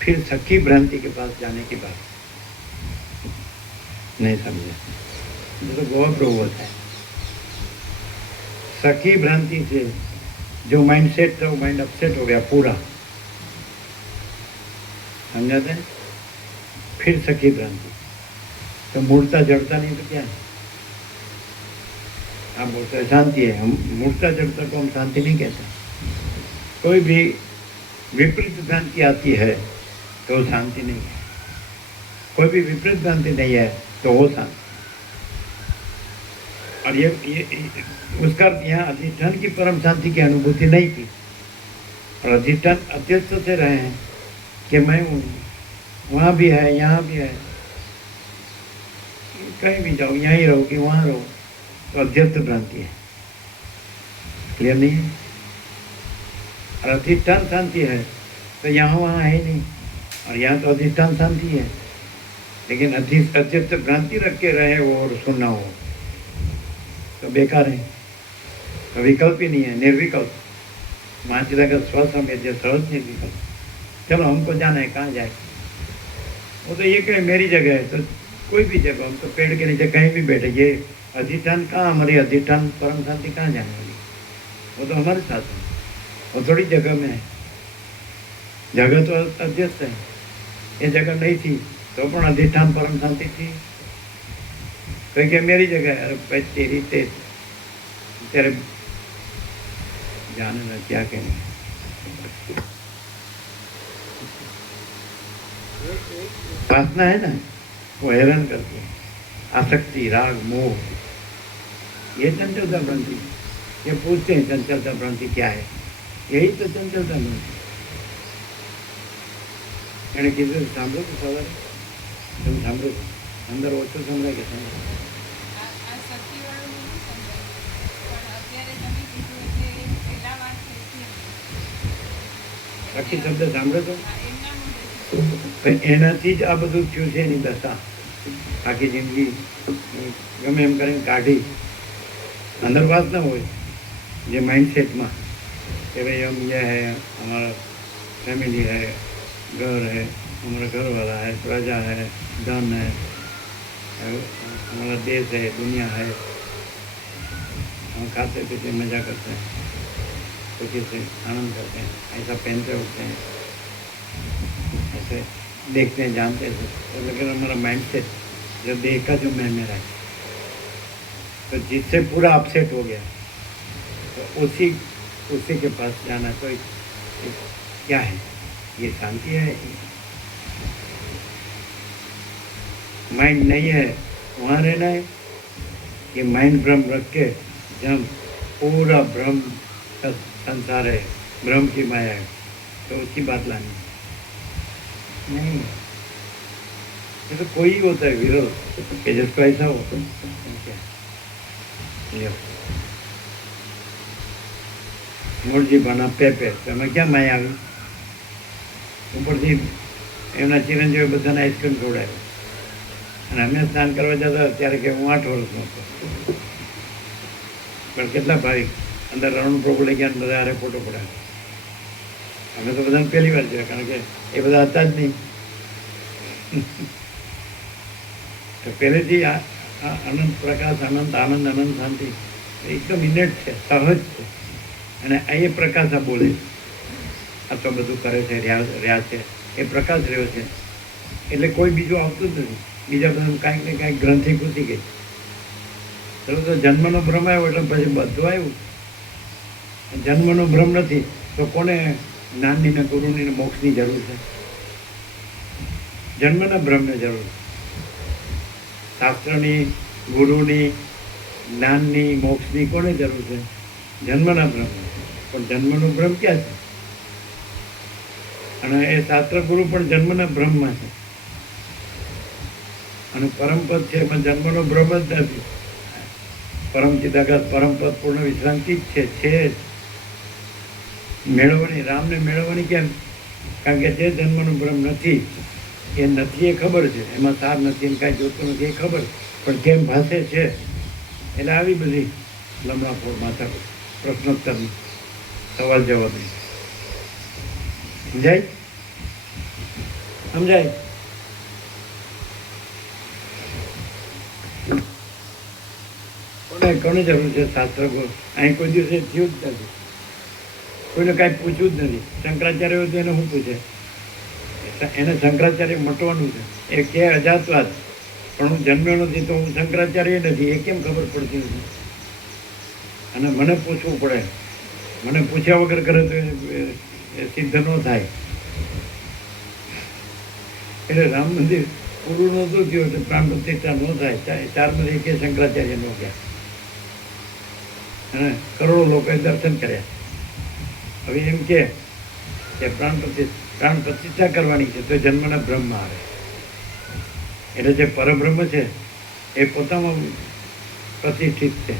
फिर सखी भ्रांति के पास जाने की बात नहीं समझे. ये तो बहुत प्रभु होता है. सखी भ्रांति से जो माइंड सेट था वो माइंड अपसेट हो गया पूरा, समझाते हैं. फिर सखी भ्रांति तो मूर्ता जड़ता नहीं तो क्या है. आप बोलते हैं शांति है, हम मूर्ता जड़ता को हम शांति नहीं कहते. कोई भी विपरीत भ्रांति आती है तो वो शांति नहीं है. कोई भी विपरीत भ्रांति नहीं है तो वो शांति. और ये उसका यहाँ अधिष्ठान की परम शांति की अनुभूति नहीं की, और अधिष्ठान अत्यस्त से रहे हैं कि मैं हूँ, वहाँ भी है यहाँ भी है, कहीं भी जाओ यहीं रहो कि वहाँ रहो, तो अध्यस्त भ्रांति है. क्लियर नहीं है. और अधिष्ठान शांति है तो यहाँ वहाँ है ही नहीं, और यहाँ तो अधिष्ठान शांति है. लेकिन अध्यस्त भ्रांति रख के रहे वो और सुनना हो तो बेकार है. तो विकल्प ही नहीं है, निर्विकल्प. माचिला का स्वसमय सहज निर्विकल्प. चलो हमको जाना है, कहाँ जाए. वो तो ये कहे मेरी जगह है तो कोई भी जगह, हम तो पेड़ के नीचे कहीं भी बैठे. ये अधिष्ठान कहाँ, हमारी अधिष्ठान परम शांति कहाँ जाने वाली. वो तो हमारे साथ है, वो थोड़ी जगह में है. जगह तो अध्यस्त है. ये जगह नहीं थी तो पण अधिष्ठान परम शांति थी. कोई के मेरी जगह है, अरे भाई तेरी तेरे जाने ना क्या कहने. वासना है ना, वो हैरान करती है. आसक्ति, राग, मोह, ये चंचलता भ्रांति. ये पूछते हैं चंचलता भ्रांति क्या है. यही तो चंचलता भ्रांति. એને કીધું સાંભળો તો સવારે તમે સાંભળો અંદર ઓછું સંભળાય કે સાંભળો. આ શક્તિવાળું નથી સંભળાયું, પણ અત્યારે તમે કીધું એટલે એ પહેલા વાત થઈ હતી. આખી શબ્દ સાંભળો તો એમના મોઢેથી પણ એનાથી જ આ બધું થયું છે. એની દશા આખી જિંદગી ગમે એમ કરીને કાઢી. અંદર વાત ના હોય જે માઇન્ડસેટમાં कि भाई हम ये है, हमारा फैमिली है, घर है, हमारा घर वाला है, प्रजा है, धन है, हमारा देश है, दुनिया है. हम खाते पीते मज़ा करते हैं, खुशी से आनंद करते हैं, ऐसा पहनते उठते हैं, ऐसे देखते हैं जानते हैं. तो लेकिन हमारा माइंड सेट जो देह का जो मैं मेरा है, तो जिससे पूरा अपसेट हो गया तो उसी के पास जाना. तो क्या है ये शांति है. माइंड नहीं है वहाँ रहना है कि माइंड भ्रम रख के जब पूरा भ्रम का संसार है, भ्रम की माया है, तो उसकी बात लानी नहीं. ये तो कोई होता है विरल कि जिसको ऐसा हो. क्या મૂળજી બના પેપે તો એમાં ક્યાં માયા આવી. ઉપરથી એમના ચિરંજીવી બધાને આઈસ્ક્રીમ ખવડાવ્યો, અને અમે સ્નાન કરવા જતા ત્યારે કે હું 8 વર્ષનો હતો. પણ કેટલા ભાવિક અંદર રણ પ્રભુ લઈ ગયા, બધા હારે ફોટો પડાવ્યો. અમે તો બધાને પહેલી વાર જોયા, કારણ કે એ બધા હતા જ નહીં. તો પહેલેથી આ અનંત પ્રકાશ, અનંત આનંદ, અનંત શાંતિ એકદમ ઇનેટ છે, સહજ છે. અને એ પ્રકાશ આ બોલે આ તો બધું કરે છે, રહ્યા છે, એ પ્રકાશ રહ્યો છે. એટલે કોઈ બીજું આવતું જ નથી. બીજા બધા કાંઈક ને કાંઈક ગ્રંથિ ઘૂસી ગઈ. ચલો તો જન્મનો ભ્રમ આવ્યો એટલે પછી બધું આવ્યું. જન્મનો ભ્રમ નથી તો કોને જ્ઞાનની ને ગુરુની ને મોક્ષની જરૂર છે. જન્મના બ્રહ્મને જરૂર છે. શાસ્ત્રની, ગુરુની, જ્ઞાનની, મોક્ષની કોને જરૂર છે? જન્મના બ્રહ્મ. પણ જન્મનું બ્રહ્મ ક્યાં છે? અને એ શાસ્ત્ર ગુરુ પણ જન્મના બ્રહ્મમાં છે. અને પરમપદ છે એમાં જન્મનો બ્રહ્મ જ નથી. પરમ ચિદાકાશ પરમપદ પૂર્ણ વિશ્રાંતિ જ છે જ. મેળવવાની, રામને મેળવવાની કેમ? કારણ કે જે જન્મનું બ્રહ્મ નથી, એ નથી એ ખબર છે, એમાં સાર નથી, એને કાંઈ જોતું નથી એ ખબર, પણ કેમ ભાષે છે. એટલે આવી બધી લમણાફોડ માથા પ્રશ્નોત્તરની સવાલ જવાબની. સમજાય? સમજાય? કોને જરૂર છે શાસ્ત્ર ગુરુ? અહીં કોઈ દિવસે થયું જ નથી. કોઈને કાંઈ પૂછવું જ નથી. શંકરાચાર્ય હોય તો એને શું પૂછે? એને શંકરાચાર્ય મટવાનું છે. એ કે અજાતવાદ, પણ હું જન્મ્યો નથી તો હું શંકરાચાર્ય નથી, એ કેમ ખબર પડતી નથી? અને મને પૂછવું પડે. મને પૂછ્યા વગર કરે તો એ સિદ્ધ ન થાય. એટલે રામ મંદિર પૂરું નહોતું થયું તો પ્રાણ પ્રતિષ્ઠા ન થાય. ચારમાંથી કે શંકરાચાર્ય ન ગયા. અને કરોડો લોકોએ દર્શન કર્યા. હવે એમ કે પ્રાણ પ્રતિષ્ઠા કરવાની છે તો જન્મના બ્રહ્મમાં આવે. એટલે જે પરબ્રહ્મ છે એ પોતામાં પ્રતિષ્ઠિત છે,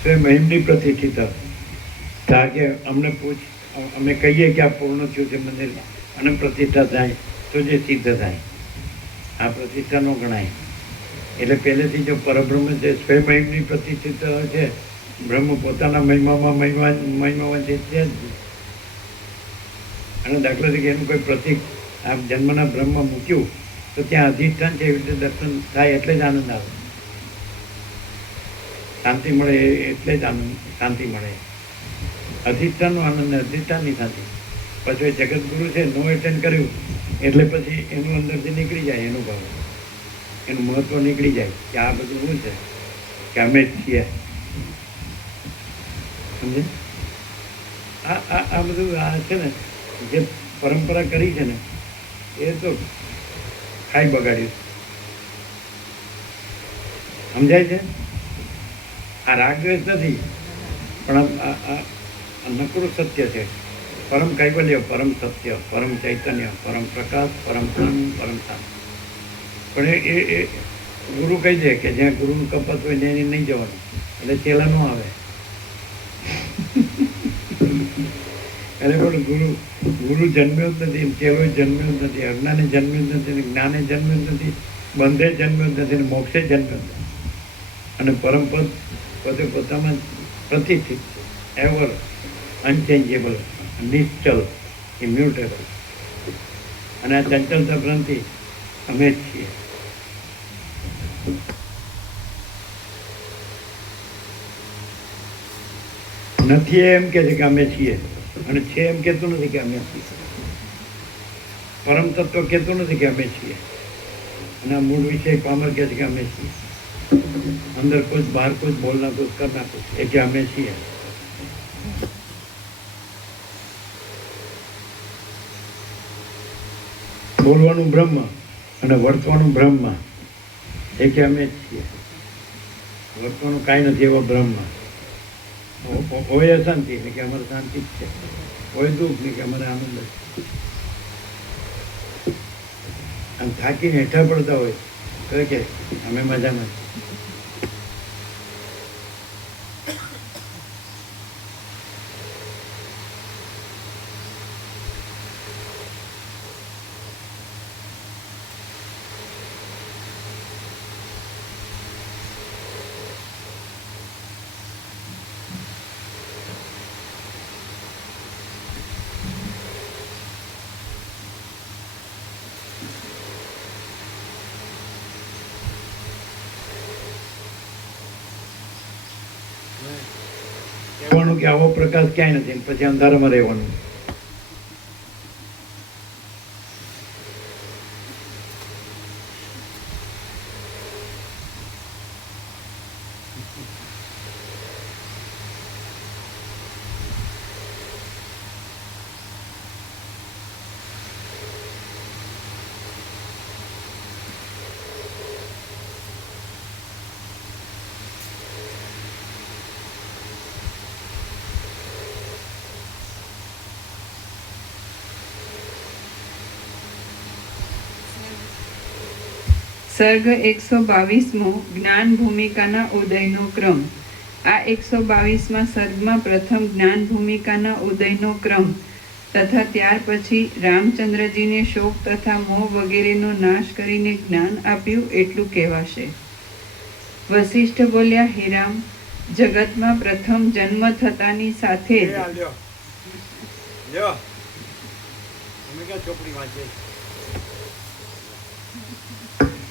સ્વયં મહિમની પ્રતિષ્ઠિત. કારણ કે અમને પૂછ, અમે કહીએ કે આ પૂર્ણ થયું છે મંદિર અને પ્રતિષ્ઠા થાય તો જે સિદ્ધ થાય. આ પ્રતિષ્ઠા ન ગણાય. એટલે પહેલેથી જો પરબ્રહ્મ છે, સ્વયં મહિમની પ્રતિષ્ઠિત છે, બ્રહ્મ પોતાના મહિમામાં મહિમાવાન છે જ. અને દાખલા તરીકે એનું કોઈ પ્રતિક આ જન્મના બ્રહ્મમાં મૂક્યું તો ત્યાં અધિષ્ઠાન છે, એવી રીતે દર્શન થાય એટલે જ આનંદ આવે, શાંતિ મળે. એટલે જ આનંદ, શાંતિ મળે. અધિષ્ઠાનનો આનંદ, અધિષ્ઠાનની શાંતિ. પછી જગતગુરુ છે નો એટેન્ડ કર્યું એટલે પછી એનું અંદરથી નીકળી જાય, એનું ભાવ, એનું મહત્વ નીકળી જાય કે આ બધું શું છે, કે અમે જ છીએ. સમજે? આ બધું આ છે ને જે પરંપરા કરી છે ને એ તો ખાઈ બગાડ્યું. સમજાય છે? આ રાગદ્વેષ નથી, પણ આ નકરું સત્ય છે. પરમ કૈવલ્ય, પરમ સત્ય, પરમ ચૈતન્ય, પરમ પ્રકાશ, પરમ આનંદ, પરમ શાંતિ. પણ એ ગુરુ કહી દે કે જ્યાં ગુરુનું કપત હોય ને નહીં જવાનું, એટલે ચેલા ન આવે. એટલે પણ ગુરુ જન્મ્યો જ નથી, ચેલો જન્મ્યો જ નથી, અજ્ઞાને જન્મ્યો જ નથી, જ્ઞાને જન્મ્યો જ નથી, બંધે જન્મ્યો જ નથી, મોક્ષે જન્મ્યો જ નથી. અને પરમપદ પોતે પોતામાં પ્રતિષ્ઠિત છે, એવર અનચેન્જેબલ, નિશ્ચલ, ઇમ્યુટેબલ. અને આ ચંચલતા ભ્રાંતિ અમે જ છીએ. નથી એમ કે છે કે અમે છીએ, અને છે એમ કહેતું નથી કે અમે છીએ. પરમ તત્વ કહેતું નથી કે અમે છીએ. અને આ મૂળ વિષય પામર કહે છે કે અમે છીએ. અંદર કુછ, બહાર કુછ, બોલના કુછ, કરના કુછ, એ કે અમે છીએ. બોલવાનું બ્રહ્મ અને વર્તવાનું બ્રહ્મ, એ કે અમે જ છીએ. વર્તવાનું કાંઈ નથી એવો બ્રહ્મ. હોય અશાંતિ એટલે કે અમારે શાંતિ જ છે, હોય દુઃખ ને કે અમારે આનંદ જ. આમ થાકીને હેઠા પડતા હોય તો કે અમે મજામાં. કહેવાનું કે આવો પ્રકાશ ક્યાંય નથી, પછી અંધારામાં રહેવાનું. સર્ગ 122મો જ્ઞાન ભૂમિકાના ઉદયનો ક્રમ. આ 122માં સર્ગમાં પ્રથમ જ્ઞાન ભૂમિકાના ઉદયનો ક્રમ તથા ત્યાર પછી રામચંદ્રજીને શોક તથા મોહ વગેરેનો નાશ કરીને જ્ઞાન આપ્યું એટલું કહેવાશે. વશિષ્ઠ બોલ્યા, હે રામ, જગતમાં પ્રથમ જન્મ થતાની સાથે જ લ્યો લ્યો અમે ક્યાં ચોપડી વાંચે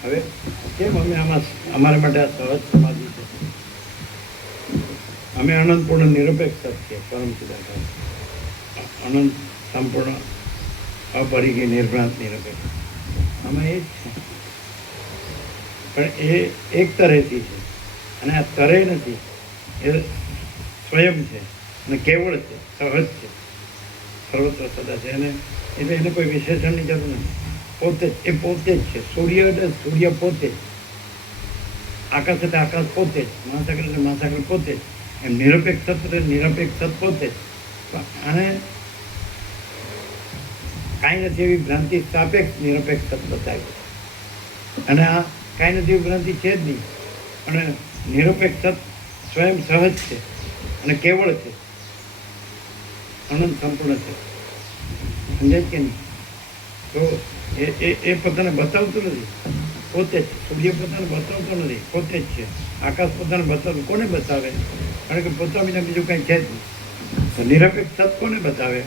હવે કેમ અમે આમાં અમારા માટે આ સહજ સમાધિ છે? અમે અનંતપૂર્ણ નિરપેક્ષ છીએ, પરમ સિદ્ધાંત અનંત સંપૂર્ણ અપરિગી નિર્ભ્રાંત નિરપેક્ષ. આમાં એ જ છે, પણ એ એક તરેથી છે અને આ તરે નથી, એ સ્વયં છે અને કેવળ છે, સહજ છે, સર્વત્ર સદા છે. અને એટલે એને કોઈ વિશેષણની જરૂર નથી. પોતે જ એ પોતે જ છે. સૂર્ય એટલે સૂર્ય પોતે જ, આકાશ એટલે આકાશ પોતે જ, મહાસાગર એટલે મહાસાગર પોતે જ. એમ નિરપેક્ષ સત્વ એટલે નિરપેક્ષ સત પોતે જ. આને કાંઈ નથી એવી ભ્રાંતિ સાપેક્ષ નિરપેક્ષ સત બતાવી, અને આ કાંઈ નથી એવી ભ્રાંતિ છે જ નહીં. અને નિરપેક્ષ સત સ્વયં સહજ છે અને કેવળ છે, અનંત સંપૂર્ણ છે. સમજાય કે નહીં? તો એ પોતાને બતાવતું નથી, પોતે જ. સૂર્ય પોતાને બતાવતો નથી, પોતે જ છે. આકાશ પોતાને બતાવતું કોને બતાવે? કારણ કે પોતા વિના બીજું કાંઈ છે જ નહીં. તો નિરપેક્ષ સત કોને બતાવે?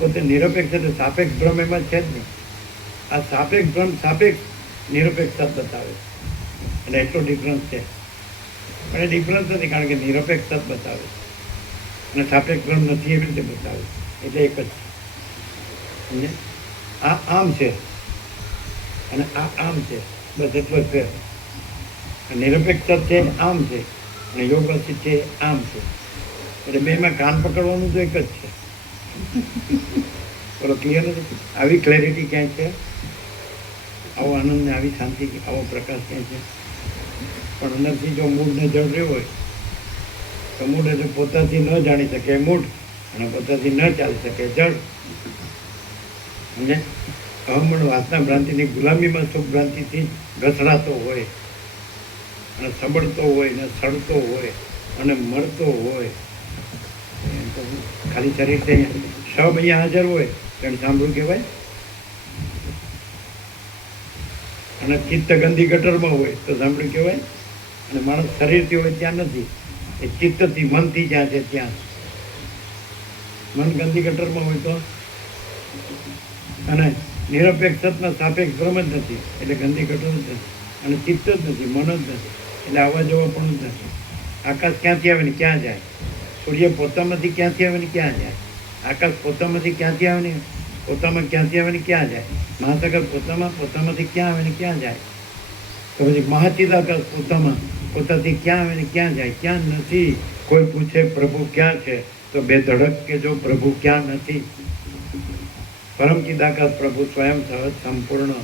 પોતે નિરપેક્ષ એટલે સાપેક્ષ ભ્રમ એમાં છે જ નહીં. આ સાપેક્ષ ભ્રમ સાપેક્ષ નિરપેક્ષ સત બતાવે, અને એટલો ડિફરન્સ છે. પણ એ ડિફરન્સ નથી, કારણ કે નિરપેક્ષ સત બતાવે અને સાપેક્ષ ભ્રમ નથી એવી રીતે બતાવે. એટલે એક જ છે. સમજે? આ આમ છે અને આ આમ છે, બસ એટલો જ ફેર. નિરપેક્ષ છે આમ છે અને યોગ અસિત છે આમ છે. એટલે બેમાં કાન પકડવાનું તો એક જ છે. બોલો, ક્લિયર નથી? આવી ક્લેરિટી ક્યાંય છે? આવો આનંદ ને આવી શાંતિ, આવો પ્રકાશ ક્યાંય છે? પણ અંદરથી જો મૂળને જળ રહ્યો હોય તો મૂળ એટલે પોતાથી ન જાણી શકે મૂળ, અને પોતાથી ન ચાલી શકે જળ. સમજે? અહમણ વાસના ભ્રાંતિની ગુલામીમાં સુખ ભ્રાંતિથી ઘસડાતો હોય અને સબળતો હોય ને સડતો હોય અને મળતો હોય. તો ખાલી શરીર છે, સબ અહીંયા હાજર હોય તો એને સાંભળવું કહેવાય. અને ચિત્ત ગંદી ગટરમાં હોય તો સાંભળ્યું કહેવાય. અને માણસ શરીરથી હોય ત્યાં નથી, એ ચિત્તથી, મનથી જ્યાં છે ત્યાં. મન ગંદી ગટરમાં હોય તો, અને નિરપેક્ષ સતના સાપેક્ષ ભ્રમ જ નથી, એટલે ગંદી ગટર જ નથી, અને ચિત્ત જ નથી, મન જ નથી, એટલે આવવા જવા પણ જ નથી. આકાશ ક્યાંથી આવે ને ક્યાં જાય? સૂર્ય પોતામાંથી ક્યાંથી આવે ને ક્યાં જાય? આકાશ પોતામાંથી ક્યાંથી આવે ને પોતામાં ક્યાંથી આવે ને ક્યાં જાય? મહાસાગર પોતામાંથી ક્યાં આવે ને ક્યાં જાય? તો પછી મહાચિદાકાશ પોતાથી ક્યાં આવે ને ક્યાં જાય? ક્યાં નથી. કોઈ પૂછે પ્રભુ ક્યાં છે તો બે ધડક કે જો પ્રભુ ક્યાં નથી. પરમ ચિદાકાશ પ્રભુ સ્વયં સહજ સંપૂર્ણ.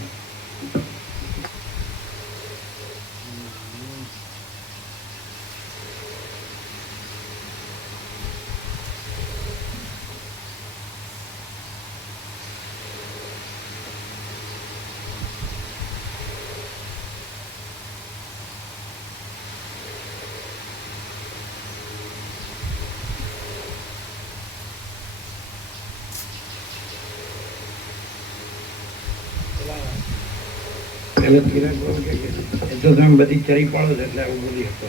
એટલે તિલક બહુ કે એ તો તમે બધી ચરી પાડો છો એટલે આવું બધી હતો.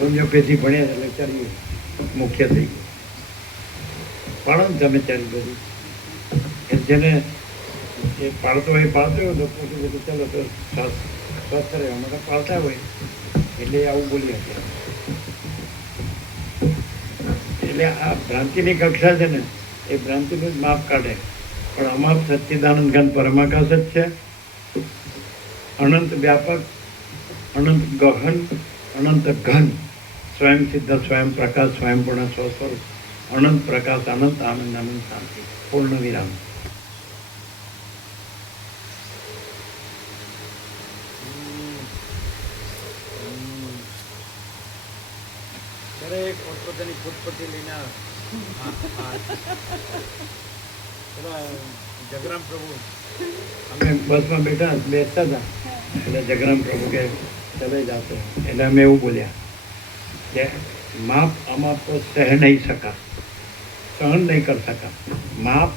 હોમિયોપેથી ભણ્યા એટલે ચરી મુખ્ય થઈ ગયું. પાડો ને તમે ચરી બધી. એ જેને એ પાડતો હોય તો પૂછું કે ચાલો તો સ્વસ્થ રહેવા માટે પાડતા હોય એટલે આવું બોલી શકે. એટલે આ ભ્રાંતિની કક્ષા છે ને, એ ભ્રાંતિનું જ માપ કાઢે. પણ અમાપ સચ્ચિદાનંદ ઘન પરમાકાશ જ છે. અનંત વ્યાપક, અનંત ગહન, અનંત ઘન, સ્વયં સિદ્ધ, સ્વયં પ્રકાશ, સ્વયંપૂર્ણ સ્વસ્વરૂપ, અનંત પ્રકાશ, અનંત આનંદ, અનંત શાંતિ. પૂર્ણ વિરામ. દરેક પોતપોતાની ફૂટપટ્ટી લઈને આવે. પેલા જગરામ પ્રભુ અમે બસમાં બેસતા હતા એટલે જગરામ પ્રભુ કે ચલે જાતે એટલે અમે એવું બોલ્યા કે माप अमाप को सह नहीं सका, सहन नहीं कर सका, माप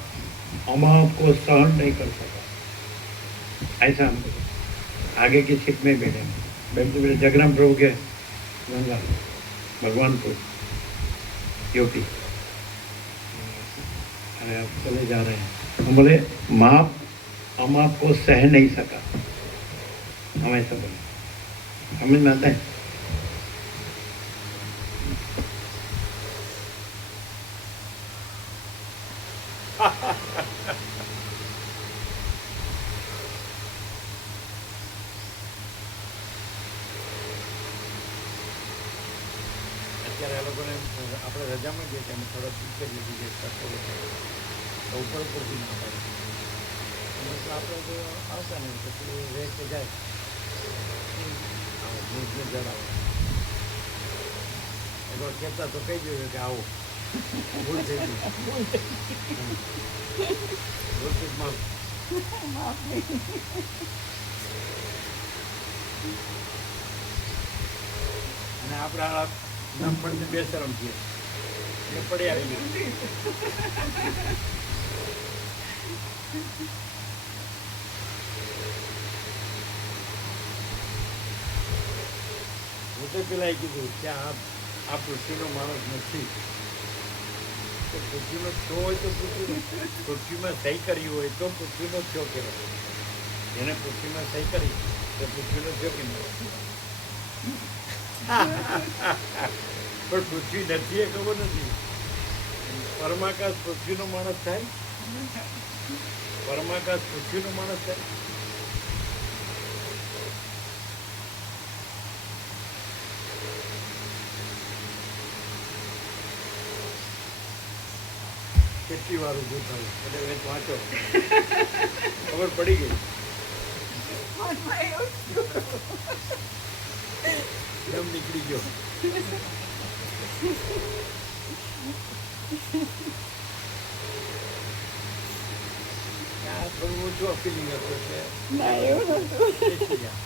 अमाप को सहन नहीं कर सका, ऐसा हम आगे की सीट में बैठे मेरे जगराम प्रभु के गंगा भगवानपुर यूपी अरे अब चले जा रहे हैं। हम बोले माप अमाप को सह नहीं सका, हम ऐसा बोले, समझ में आता है। અત્યારે આ લોકોને આપણે રજામાં જઈએ અમે થોડા પિક્ચર લીધી છે તો ઉપર ઉપરથી ના પાડે આપણે તો આવતા નહીં પછી રહે કે જાય ન્યૂઝને જડ આવે એકવાર કહેતા તો કહી જોઈએ કે આવો ભૂલ થઈ ગઈ ભૂલ માફ અને આપણા નામ પણ બેશરમ છીએ એટલે પડી આવી ગયું હું તો પેલા કીધું કે આ પૃથ્વીનો માણસ નથી તો પૃથ્વીનો છો હોય તો પૃથ્વીમાં સહી કરી હોય તો પૃથ્વીનો છો કહેવાય જેને પૃથ્વીમાં સહી કરી તો પૃથ્વીનો છો કેમ પણ પૃથ્વી નથી એ ખબર નથી પરમાકાશ પૃથ્વીનો માણસ થાય પરમાકાશ પૃથ્વીનો માણસ થાય કેટલી વાર ઊભું થયું એટલે વેચ વાંચો ખબર પડી ગઈ દમ નીકળી ગયો થોડું ઓછું અપીલિંગ હતું એટલે બેસી ગયા.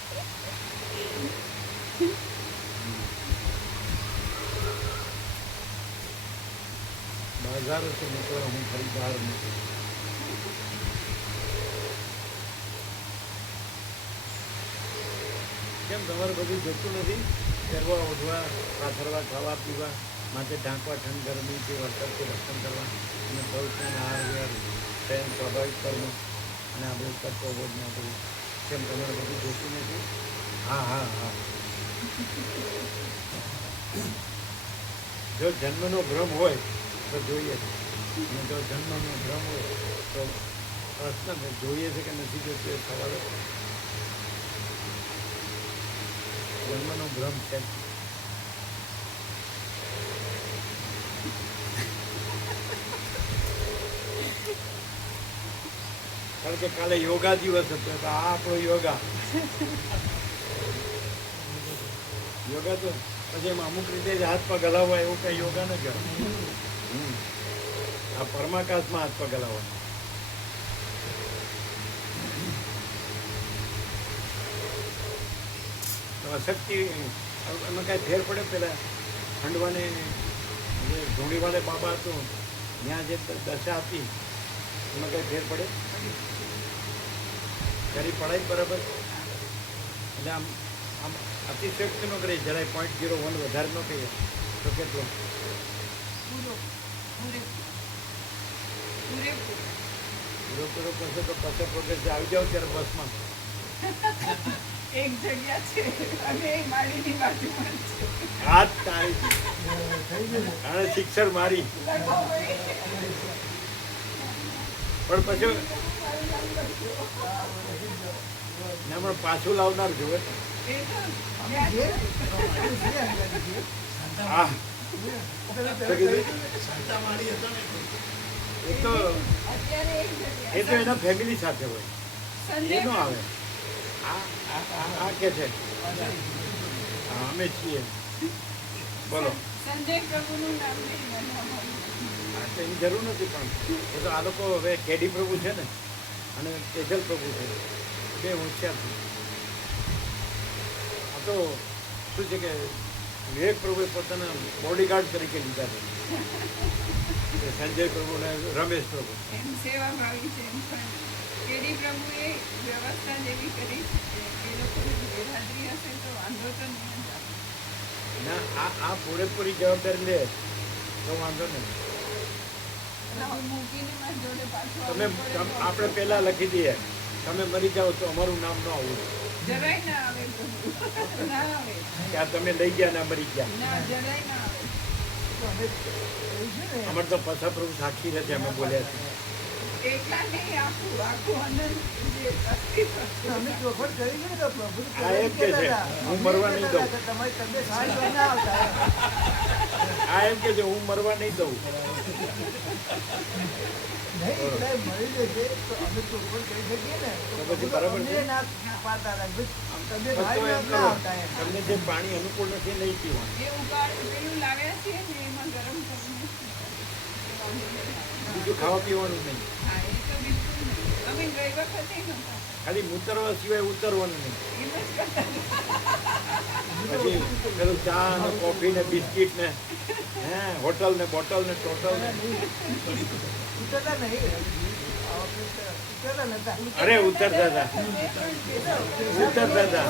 બાજાર તો નીકળ્યો હું ખરીદાર નથી કેમ તમારે બધું જતું નથી પહેરવા ઓઢવા પાથરવા ખાવા પીવા માટે ઢાંકવા ઠંડ ગરમીથી વરસાદથી રક્ષણ કરવા અને સૌથી આહાર વિહાર ટ્રેન સ્વાભાવિક કર્મ અને આ બધું તત્વ બોધને આ બધું કેમ તમારે બધું જોતું નથી હા હા હા જો જન્મનો ભ્રમ હોય તો જોઈએ અને જો જન્મનો ભ્રમ હોય તો પ્રશ્ન જોઈએ છે કે નથી જોતું એ સવાલ જન્મનો ભ્રમ છે કારણ કે કાલે યોગા દિવસ હતો તો આ આપણો યોગા યોગા તો પછી એમાં અમુક રીતે જ હાથ પગ હલાવવા એવું કઈ યોગા ન કહેવાય આ પરમાકાશમાં હાથ પગ હલાવવા શક્તિ એમાં કાંઈ ફેર પડે પેલા ખંડવાને જે ધોણીવાલે બાબા હતું ત્યાં જે દશા હતી એમાં કાંઈ ફેર પડે કરી પડાય બરાબર એટલે આમ આમ અતિશયોક્તિ ન કરીએ જરાય 0.01 વધારે ન કહીએ તો કેટલો પૂરો કરશે તો પછી પ્રોગ્રેસ આવી જાવ ત્યારે બસમાં એક જગ્યા છે અને મારીની બાજુમાં છે હાથ તારી અને શિક્ષણ મારી પણ પછી ના પણ પાછું લાવનાર જોવે હા એ તો એના ફેમિલી સાથે હોય એ નો આવે આ કે છે અમે છીએ બોલો સંજય પ્રભુનું નામ નહીં હા તો એની જરૂર નથી પણ એ તો આ લોકો હવે કેડી પ્રભુ છે ને અને તેજલ પ્રભુ છે, બે હોશિયાર છે. આ તો શું છે કે વિવેક પ્રભુએ પોતાના બોડીગાર્ડ તરીકે લીધા છે, સંજય પ્રભુ અને રમેશ પ્રભુ. એમ સેવાભાવી છે, એમ પણ કેડી પ્રભુએ વ્યવસ્થા જેવી કરી છે કે એ લોકોની ગેરહાજરી હશે તો વાંધો તો નહીં જ આવે. ના, આ પૂરેપૂરી જવાબદારી લે તો વાંધો નહીં. બધું મૂકીને મારી જોડે પાછું તમે આવવું પડે તો આપણે પહેલાં લખી દઈએ, તમે મરી જાઓ તો અમારું નામ ન આવું જરાય ના આવે પ્રભુ. ના આવે, કે આ તમે લઈ ગયા ને આ મરી ગયા. ના જરાય ના આવે. તો અમે એવું છે ને અમારે તો પછા પ્રભુ સાક્ષી રહે છે, અમે બોલ્યા છીએ. એકલા નહીં, આખું આખું અનંત જે અસ્તિત્વ છે. તો અમે ચોખવટ કરી છે ને તો પ્રભુ તો આ એમ કે છે, કહેતા હતા. હું અમે મરવા કહેતા નહીં દઉં. હતા કે તમારી તબિયત સારી હોય ના આવતા એમ. આ એમ કે છે હું મરવા નહીં દઉં. નહીં, કદાચ મળી જશે તો અમે ચોખવટ કરી શકીએ ને તો તો પછી પ્રભુ તો બરાબર અમને છે. ના પાડતા હતા કે ભાઈ તબિયત તો સારી હોય એમ એમ કરો, ના આવતા એમ. તમને જે પાણી અનુકૂળ નથી નહીં પીવાનું. એ ઉકાળ પેલું લાવ્યા છીએ ને એમાં ગરમ કરીને એ વાંધો નહીં આવે. બીજું ખાવા પીવાનું નહીં, હા, એ તો બિલકુલ નહીં. અમે ગઈ વખતે નહોતા. ખાલી મૂતરવા સિવાય ઉતરવાનું નહીં. એમ જ કરતા હતા. પછી પેલું ચા ને કોફી ને બિસ્કીટ ને હોટલ ને બોટલ ને ટોટલ ને. ઉતરતા નહીં ઉતરતા નતા. અરે ઉતરતા હતા, ઉતરતા હતા.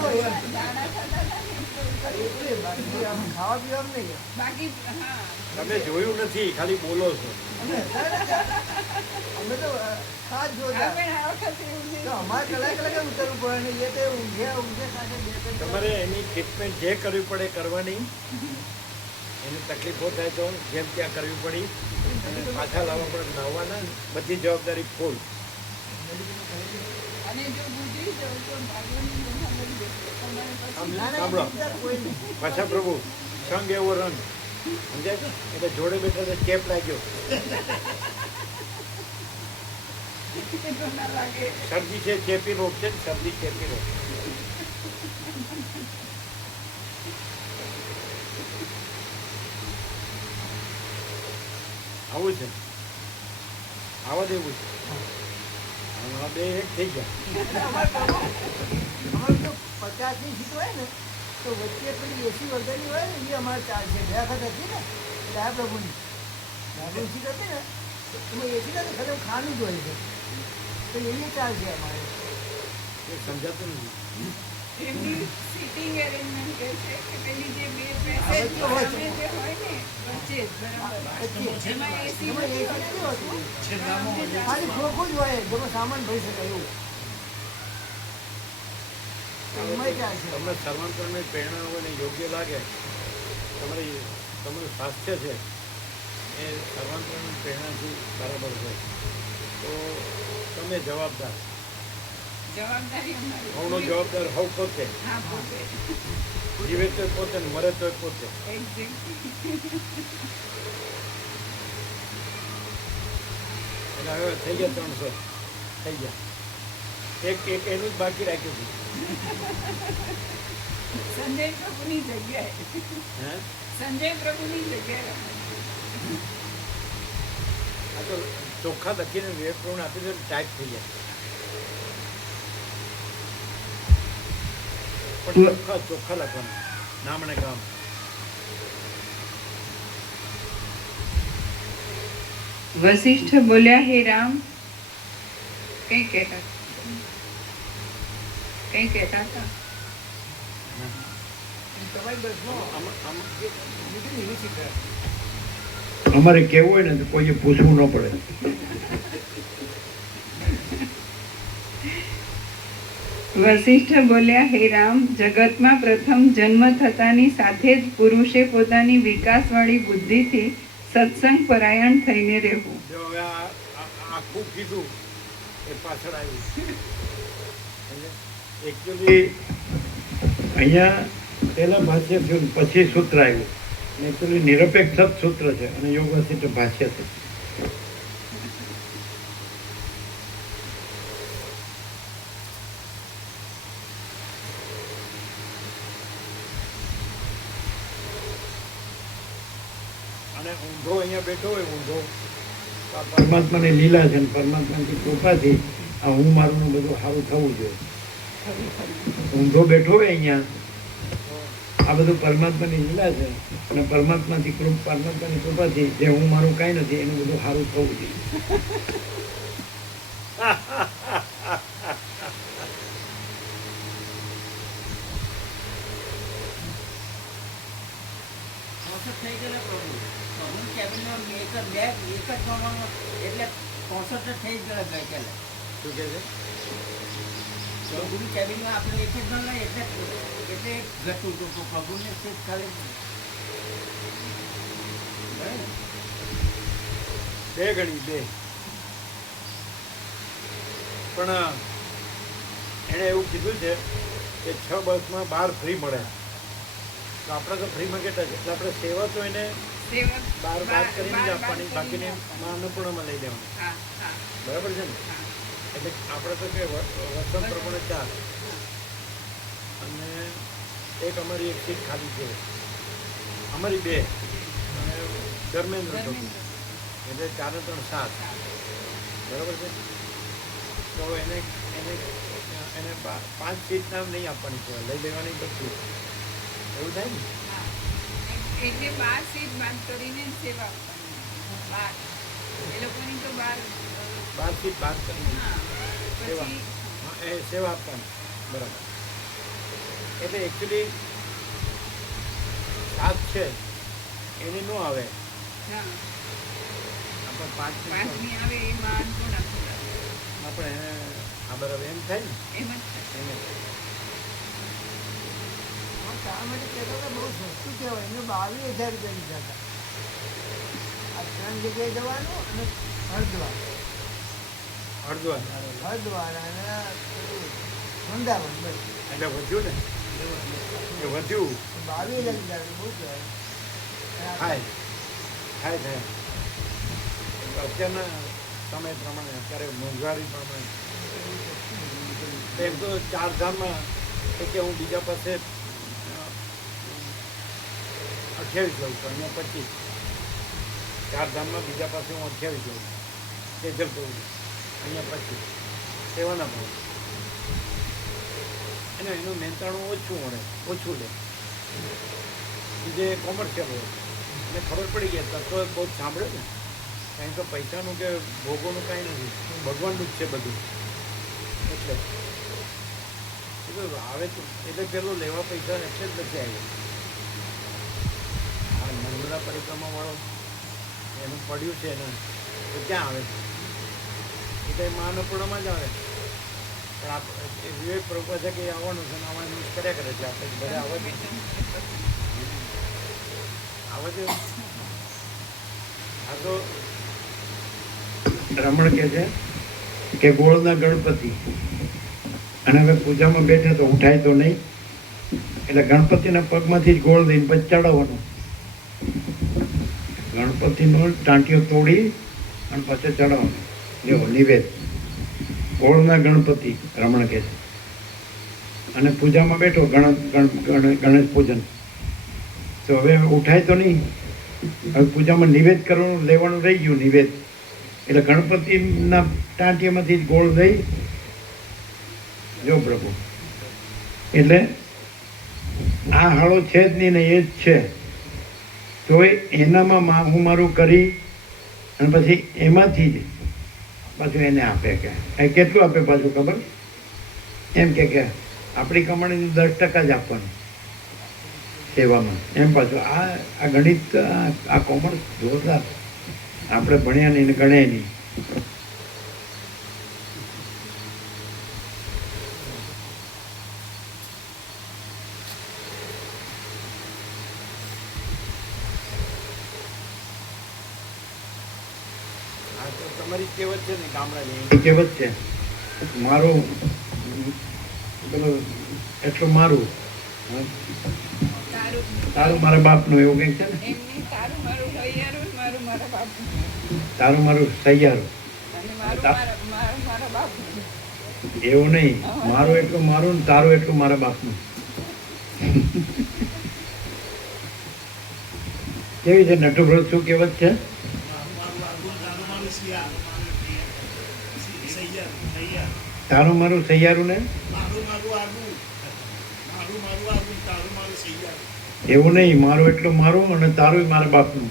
દાણા થતા હતા ને તો એટલે બાકી આમ ખાવા પીવાનું નહીં બાકી હા તમે જોયું નથી, ખાલી બોલો છો. અમે અમે તો ખાસ જોતા આપણે આ વખતે એવું નહીં. તો અમારે કલાક કલાકે ઉતરવું પડે ને એ તો ઊંઘે સાથે બે ત્રણ તમારે એની ટ્રીટમેન્ટ જે કરવી પડે કરવાની. એની તકલીફો થાય તો જેમ ત્યાં કરવી પડી અને પાછા લાવવા પડે લાવવાના. બધી જવાબદારી ફૂલ. અને જો ગુજરી જાવ તો ભાગ્યની બધા મળી જશે. તમારે પછી ના, ના, સાંભળો. બીજા કોઈ નહીં. પાછા પ્રભુ સંગ એવો રંગ સમજાય છે? એટલે જોડે બેઠા તો ચેપ લાગ્યો. તો ના લાગે. શરદી છે ચેપી રોગ છે ને, શરદી ચેપી રોગ. આવું છે, આવા દેવું છે. આ બે એક થઈ ગયા. અમારે તો 50ની સીટ હોય ને તો વચ્ચે પેલી એસી વગરની હોય ને એ અમારે ચાલશે. બે વખત હતી ને દયા પ્રભુની સીટ હતી ને તો એમાં એસી નથી, ખાલી ખાનું જ હોય છે તો એ ચાલશે અમારે. એ સમજાતું નથી. એમની સીટિંગ એરેન્જમેન્ટ કહે છે કે પેલી જે બે પેસેજ વચ્ચે હોય છે. જે હોય ને વચ્ચે જ બરાબર વચ્ચે. એમાં એસી એમાં એસી નથી હોતું, ખાલી ખોખું જ હોય જેમાં સામાન ભરી શકાય એવું. તો એમાંય ચાલશે. તમને સર્વાંતરની પ્રેરણા હોય ને યોગ્ય લાગે, તમારું સ્વાસ્થ્ય છે એ સર્વાંતરની પ્રેરણાથી બરાબર હોય તો તમે જવાબદાર. જવાબદારી અમારી સૌનો જવાબદાર હોવ પોતે. હા પોતે જીવે તો પોતે ને મરે તો પોતે. એક્ઝેક્ટલી એટલે હવે થઈ ગયા 300 થઈ ગયા. એક એનું જ બાકી રાખ્યું હતું. સંજય પ્રભુની જગ્યાએ હે સંજય પ્રભુની જગ્યાએ આ તો ચોખ્ખા લખીને વિવેક પ્રભુને આપી દે ટાઈપ થઈ જાય. પણ ચોખ્ખા લખવાનું નામ અને ગામ. વશિષ્ઠ બોલ્યા, હે રામ. કઈ કહેતા હતા? તમારી બસમાં નીકળી એવી સીટ હોય. અમારે કેવું હોય ને તો કોઈએ પૂછવું ન પડે. વશિષ્ઠ બોલ્યા, હે રામ, જગતમાં પ્રથમ જન્મ થતાની સાથે જ પુરુષે પોતાની વિકાસવાળી બુદ્ધિથી સત્સંગ પરાયણ થઈને રહેવું. જો હવે આખું કીધું એ પાછળ આવ્યું. એકચ્યુઅલી અહીંયા પહેલા ભાષ્ય થયું ને પછી સૂત્ર આવ્યું. એકચ્યુઅલી નિરપેક્ષ જ સૂત્ર છે અને યોગ વશિષ્ઠ ભાષ્ય છે. અને ઊંધો અહીંયા બેઠો હોય ઊંધો પરમાત્માની લીલા છે ને પરમાત્માની કૃપાથી આ હું મારું બધું સારું થવું જોઈએ. ઊંધો બેઠો હોય અહીંયા, આ બધું પરમાત્માની લીલા છે અને પરમાત્માની કૃપાથી જે હું મારું કાંઈ નથી એનું બધું સારું થવું જોઈએ. થઈ ગયેલા પ્રભુ પ્રભુની કેબિનમાં એક જ પ્રમાણમાં એટલે 65 થઈ જ ગયેલા ગઈકાલે. શું કહે છે? પ્રભુની કેબિનમાં આપણે એક જ ગણ એટલે ઘટતું હતું તો પ્રભુને તે ખાલી બે ગણી બે. પણ એણે એવું કીધું છે કે 6 બસમાં 12 ફ્રી મળે. તો આપણે તો ફ્રીમાં કેટલા છે એટલે આપણે સેવા તો એને 12 બાદ કરીને જ આપવાની, બાકીની અન્નપૂર્ણામાં લઈ લેવાની. બરાબર છે ને? એટલે આપણે તો કે વસંત પ્રમાણે 4 અને એક અમારી એક સીટ ખાલી છે, અમારી 2 અને ધર્મેન્દ્ર પ્રભુ એટલે 4 ને 3 7. બરાબર છે? તો એને 5 સીટ નામ નહીં આપવાની કહેવાય, લઈ લેવાની બધું એવું થાય ને. એટલે 12 સીટ બાદ કરીને સેવા આપવાની. એ લોકોની તો 12 સીટ બાદ કરીને સેવા, પછી એ સેવા આપવાની. બરાબર. એટલે એકચ્યુઅલી 7 છે એની ન આવે, આપણે 5 પાંચમી આવે એમાં અન્નપૂર્ણા આપણે આ બરાબર એમ થાય ને. એમ જ થાય. એમ જ થાય. શા માટે કહેતા હતા બહુ સસ્તું કહેવાય, એને 22,000 રૂપિયા લીધા હતા. આ 3 જગ્યાએ જવાનું અને હરિદ્વાર અને પેલું વૃંદાવન બસ એટલે વધ્યું ને, એ વધ્યું 22,000 લીધા બહુ કહેવાય. થાય. અત્યારના સમય પ્રમાણે, અત્યારે મોંઘવારી પ્રમાણે એમ તો 4 ધામમાં કે હું બીજા પાસે 28 લઉં છું, અહીંયા 25. 4 ધામમાં બીજા પાસે હું 28 લઉં છું, કેજલ કહું છું, અહીંયા 25 સેવાના ભાવ. એનું મહેનતાણું ઓછું લે. જે કોમર્શિયલ હોય એને ખબર પડી ગયા તત્વ બહુ સાંભળ્યો ને, કારણ કે પૈસાનું કે ભોગોનું કાંઈ નથી, ભગવાનનું જ છે બધું. એટલે આવે તો એટલે પેલો લેવા પૈસા એટલે જ નથી આવ્યો. આ નર્મદા પરિક્રમા વાળો એનું પડ્યું છે ને તો ક્યાં આવે છે? એ તો મહાઅન્નપૂર્ણામાં જ આવે. પણ એ વિવેક પ્રભુ છે કે આવવાનું છે ને આવવાનું કર્યા કરે છે. આપણે બધા આવે છે આ તો રમણ કહે છે કે ગોળના ગણપતિ, અને હવે પૂજામાં બેઠે તો ઉઠાય તો નહીં, એટલે ગણપતિના પગમાંથી જ ગોળ દઈને પછી ચડાવવાનો. ગણપતિનો ટાંટીઓ તોડી અને પછી ચડાવવાનો. લેવો નિવેદ. ગોળના ગણપતિ રમણ કહે છે. અને પૂજામાં બેઠો ગણેશ પૂજન, તો હવે ઉઠાય તો નહીં. હવે પૂજામાં નિવેદ કરવાનું લેવાનું રહી ગયું નિવેદ, એટલે ગણપતિના ટાંટીમાંથી જ ગોળ દઈ જો પ્રભુ. એટલે આ હાળો છે જ નહીં ને એ જ છે, તો એનામાં હું મારું કરી અને પછી એમાંથી જ પાછું એને આપે. કે એ કેટલું આપે પાછું ખબર? એમ કે આપણી કમાણીનું 10% જ આપવાનું સેવામાં. એમ પાછું આ ગણિત, આ કોમર્સ જોરદાર. આપણે ભણ્યા નહીં ને ગણ્યા નહીં. તમારી કહેવત છે ને ગામડાની, એ કહેવત છે મારું પેલું એટલું મારું તારું મારા બાપનું, એવું કંઈક છે ને. એમની તારું મારું હૈયારું ને મારું મારા બાપનું તારું મારું સૈયારું, અને મારું મારા બાપનું. એવું નહીં. મારું એટલું મારું ને તારું એટલું મારા બાપનું. કેવી છે નટુભ્રત? શું કહેવત છે? સૈયર તારું મારું સૈયારું ને એવું નહીં, મારું એટલું મારું અને તારું મારા બાપનું.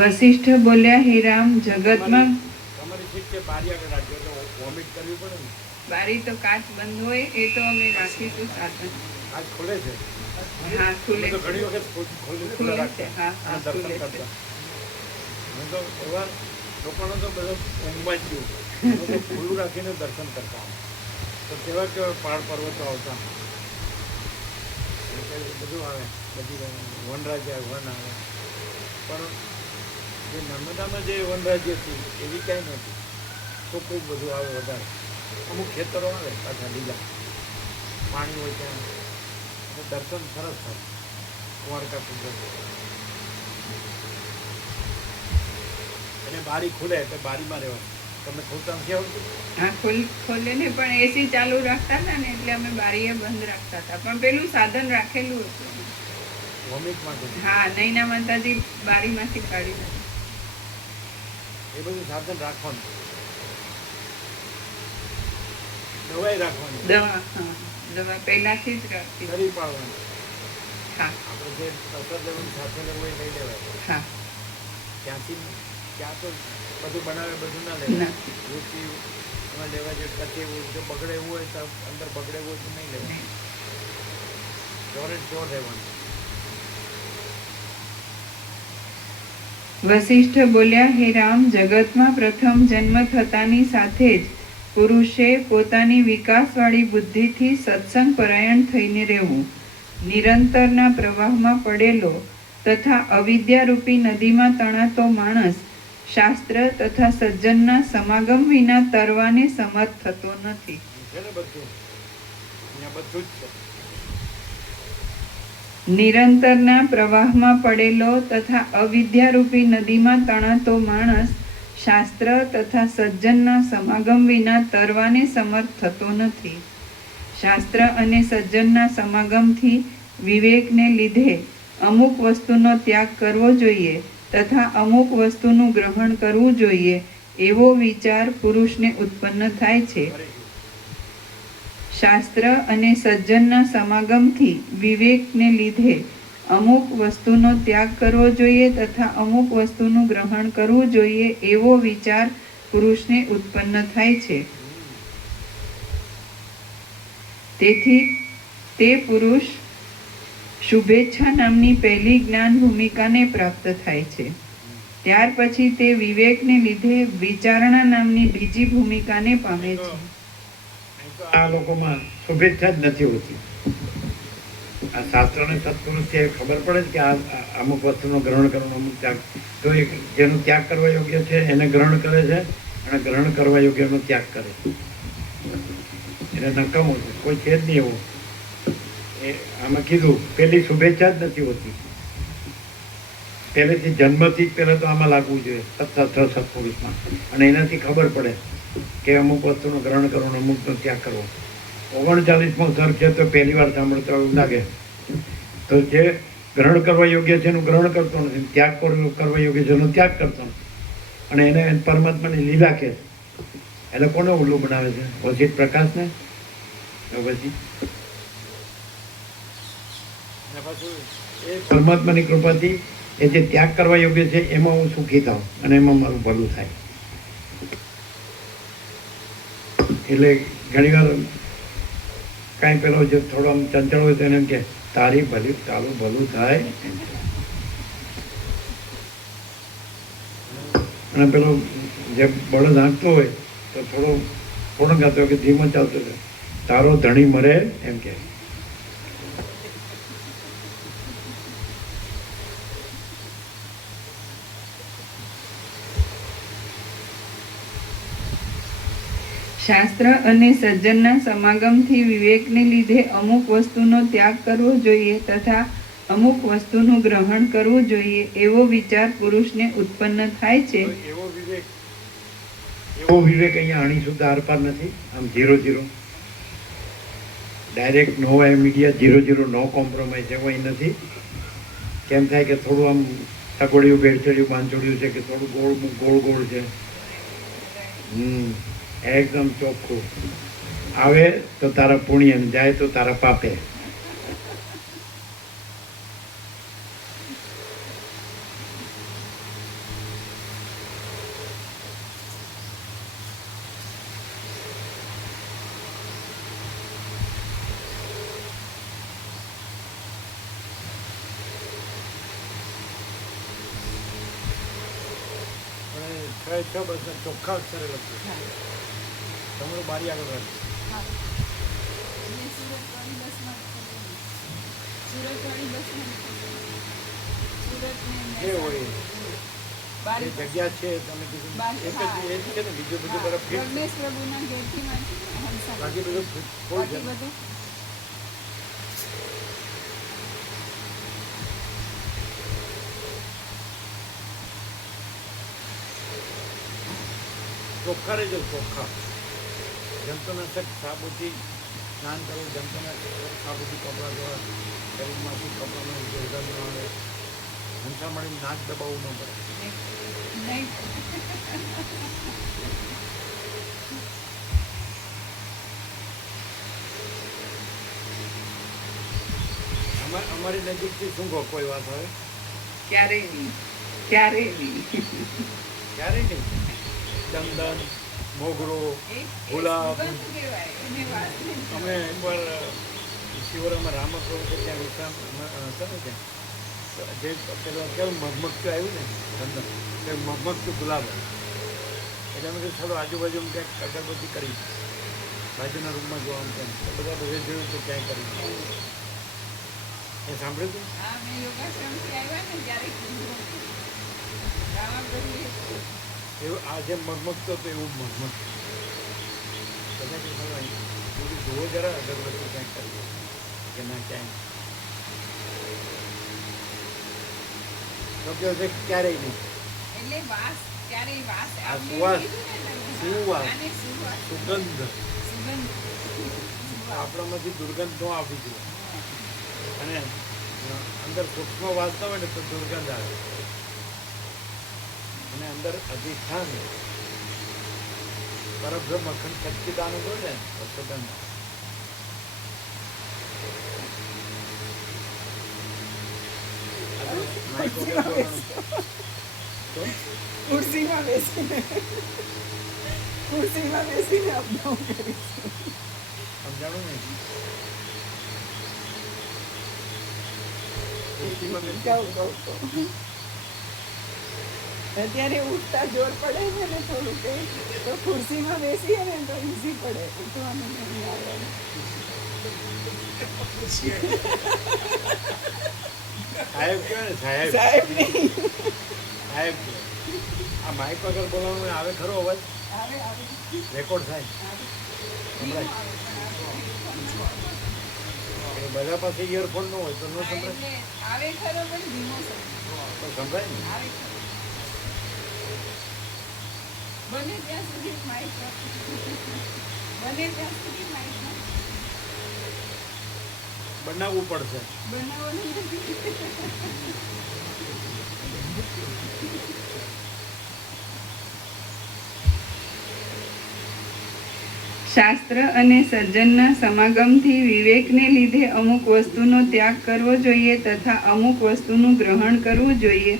વશિષ્ઠ બોલ્યા, હે રામ, જગતમાં તમારી સીટ છે બારી આગળ રાખજો તો વોમિટ કરવી પડે ને. બારી તો કાચ બંધ હોય, એ તો અમે રાખીશું સાધન. આજ ખુલે છે. હા, ખુલે મેં તો ઘણી છે. વખત ખુલ્લી ખુલે છે. રાખતા હા, હા, અને દર્શન ખુલે છે. કરતા. હું તો એવા લોકોનો તો બધો ઊંઘમાં જ ગયું. હું તો ખુલ્લું રાખીને દર્શન કરતા હોઉં. તો કેવા કેવા પહાડ પર્વતો આવતા એટલે બધું આવે, બધી વનરાજ્ય વન આવે. પણ જે નર્મદામાં જે વનરાજ્ય હતી એવી કાંઈ નહોતી. ચોખ્ખું બધું આવે વધારે. અમુક ખેતરો આવે પાછા લીલા, પાણી હોય ત્યાં, અને દર્શન સરસ થાય. કુંવારકા કુદરત અને બારી ખુલે એટલે બારીમાં રહેવાનું. તમને ખોલતા નથી આવડતું? હા, ખોલે ને, પણ એસી ચાલુ રાખતા હતા ને એટલે અમે બારીએ બંધ રાખતા હતા. પણ પેલું સાધન રાખેલું હતું. વોમિટ માટે હા, નૈના માતાજી બારીમાંથી કાઢી નાખ્યું. એ બધું સાધન રાખવાનું. દવાઈ રાખવાની, દવા, હા, દવા પહેલાથી જ રાખતી. શરીર પાડવાનું. હા, આપણે જે પ્રસાદ લેવાનું સાથે લેવું એ લઈ લેવાય. હા, ત્યાંથી ત્યાં તો બધું બનાવે, બધું ના લેવાય. ના. રૂચિ એમાં લેવા જે ટકે એવું, જો બગડે એવું હોય તો અંદર બગડે એવું હોય તો નહીં લેવાય. ચોર એન્ડ ચોર રહેવાનું. વશિષ્ઠ બોલ્યા, હે રામ, જગતમાં પ્રથમ જન્મ થતાની સાથે જ પુરુષે પોતાની વિકાસવાળી બુદ્ધિથી સત્સંગ પરાયણ થઈને રહેવું. નિરંતરના પ્રવાહમાં પડેલો તથા અવિદ્યારૂપી નદીમાં તણાતો માણસ શાસ્ત્ર તથા સજ્જનના સમાગમ વિના તરવાને સમર્થ થતો નથી. છે ને બધું, અહીંયા બધું જ છે. નિરંતરના પ્રવાહમાં પડેલો તથા અવિદ્યારૂપી નદીમાં તણાતો માણસ શાસ્ત્ર તથા સજ્જનના સમાગમ વિના તરવાને સમર્થ થતો નથી. શાસ્ત્ર અને સજ્જનના સમાગમથી વિવેકને લીધે અમુક વસ્તુનો ત્યાગ કરવો જોઈએ તથા અમુક વસ્તુનું ગ્રહણ કરવું જોઈએ એવો વિચાર પુરુષને ઉત્પન્ન થાય છે. શાસ્ત્ર અને સજ્જનના સમાગમથી વિવેકને લીધે અમુક વસ્તુનો ત્યાગ કરવો જોઈએ તથા અમુક વસ્તુનું ગ્રહણ કરવું જોઈએ એવો વિચાર પુરુષને ઉત્પન્ન થાય છે. તેથી તે પુરુષ શુભેચ્છા નામની પહેલી જ્ઞાન ભૂમિકાને પ્રાપ્ત થાય છે. ત્યાર પછી તે વિવેકને લીધે વિચારણા નામની બીજી ભૂમિકાને પામે છે. આ લોકોમાં શુભેચ્છા જ નથી હોતી. આ શાસ્ત્રને સત્પુરુષથી ખબર પડે છે કે આ અમુક વસ્તુનું ગ્રહણ કરવાનું, અમુક ત્યાગ. તો એ જેનું ત્યાગ કરવા યોગ્ય છે એને ગ્રહણ કરે છે અને ગ્રહણ કરવા યોગ્યનો ત્યાગ કરે છે. એને નકામું છે, કોઈ છે જ નહીં એવું. એ આમાં કીધું પેલી શુભેચ્છા જ નથી હોતી. પહેલેથી જન્મથી જ પહેલાં તો આમાં લાગવું જોઈએ સત્શાસ્ત્ર સત્પુરુષમાં, અને એનાથી ખબર પડે કે અમુક વસ્તુનું ગ્રહણ કરવાનું, અમુકનો ત્યાગ કરવો. 39મો સર્ગ છે તો પહેલી વાર સાંભળતો એવું લાગે. તો જે ગ્રહણ કરવા યોગ્ય છે એનું ગ્રહણ કરતો નથી, ત્યાગ કરવા યોગ્ય છે એનો ત્યાગ કરતો નથી, અને એને પરમાત્માની લીલા કહે છે. એટલે કોને ઉલ્લુ બનાવે છે? વસિત પ્રકાશને. પછી અને પાછું એ પરમાત્માની કૃપાથી એ જે ત્યાગ કરવા યોગ્ય છે એમાં હું સુખી થાઉં અને એમાં મારું ભલું થાય. એટલે ઘણી વાર કાંઈ પેલો જે થોડો આમ ચંચળ હોય તો એને એમ કે તારી ભલી તારું ભલું થાય એમ કે. અને પેલો જે બળદ હાંકતો હોય તો થોડો ગાતો હોય કે ધીમો ચાલતો હોય, તારો ધણી મરે એમ કે. શાસ્ત્ર અને સજ્જનના સમાગમથી વિવેકને લીધે અમુક વસ્તુનો ત્યાગ કરવો જોઈએ તથા અમુક વસ્તુનું ગ્રહણ કરવું જોઈએ એવો વિચાર પુરુષને ઉત્પન્ન થાય છે. તો એવો વિવેક એવો વિવેક અહીંયા અણી શુદ્ધ આરપાર નથી. આમ 0-0 ડાયરેક્ટ નો ઇમીડિયા 0-0 નો કોમ્પ્રોમાઇઝ એવો અહીં નથી. કેમ થાય કે થોડું આમ ટકોડિયું બેડચડિયું પાંચોડિયું છે કે થોડું ગોળ છે. એકદમ ચોખ્ખું આવે તો તારા પુણ્ય ને જાય તો તારા પાપે. પણ 6 બસ ચોખ્ખા અક્ષરે લખ્યું. તમારું બારી આગળ રાખજો. જે હોય એ જગ્યા છે તમે કીધું એક જ એ જ છે ને, બીજું બધું બરફ ફીટ બાકી બધું ફૂલ છે. ચોખ્ખા રહેજો, ચોખ્ખા. જંતુનાશક સાબુથી સ્નાન કરવું, જંતુનાશક સાબુથી કપડાં ધોવા, શરીરમાંથી કપડાનો દુર્ગંધ ન આવે, હંસામણી નાક દબાવવું ન પડે. અમારી નજીકથી શું કહો કોઈ વાત હોય ક્યારેય નહીં. ક્યારે નહીં. ચંદન, મોગરો, ગુલાબ. અમે એકવાર શિવરામાં રામપ્રભુ છે ત્યાં વિશ્રામ હતા ને ત્યાં જે પેલું કેવું મગમગતું આવ્યું ને ચંદન તે મગમગતું ગુલાબ આવ્યું એટલે અમે કહ્યું ચાલો આજુબાજુ ક્યાંક અગરબત્તી કરી બાજુના રૂમમાં જોવાનું તેમ તો બધા બધે જોયું તો ક્યાંય કરી એ સાંભળ્યું હતું એવું આ જેમ મગમગતો હતો એવું મગમગ બધા થોડું જોવો જરા અગરબત્તી ક્યાંક કરીએ કે ના ક્યાંય તો ક્યારેય નહીં. આ સુવાસ સુગંધ આપણામાંથી દુર્ગંધ ન આવવી જોઈએ અને અંદર સૂક્ષ્મ વાસતા હોય ને તો દુર્ગંધ આવે અને અંદર અધિષ્ઠાન પરબ્રહ્મ અખંડ સચ્ચિદાનંદ હોય ને તો સુગંધ ખુરશીમાં બેસીને અપડાઉન કરીશું. સમજાણું ને અત્યારે ઉઠતા જોર પડે છે ને થોડું કંઈ તો ખુરશીમાં બેસીએ ને તો ઈઝી પડે ઉઠવાનું નહીં આવે. સાહેબ કહેવાય ને સાહેબ સાહેબ નહીં સાહેબ આ માઇક વગર બોલવાનું આવે ખરો અવાજ રેકોર્ડ થાય સંભળાય એ બધા પાસે ઇયરફોન ન હોય તો ન સંભળાય આવે ખરો પણ ધીમો તો સંભળાય ને બને ત્યાં સુધી માઇક બનાવવું પડશે. બનાવવાનું શાસ્ત્ર અને સર્જનના સમાગમથી વિવેકને લીધે અમુક વસ્તુનો ત્યાગ કરવો જોઈએ તથા અમુક વસ્તુનું ગ્રહણ કરવું જોઈએ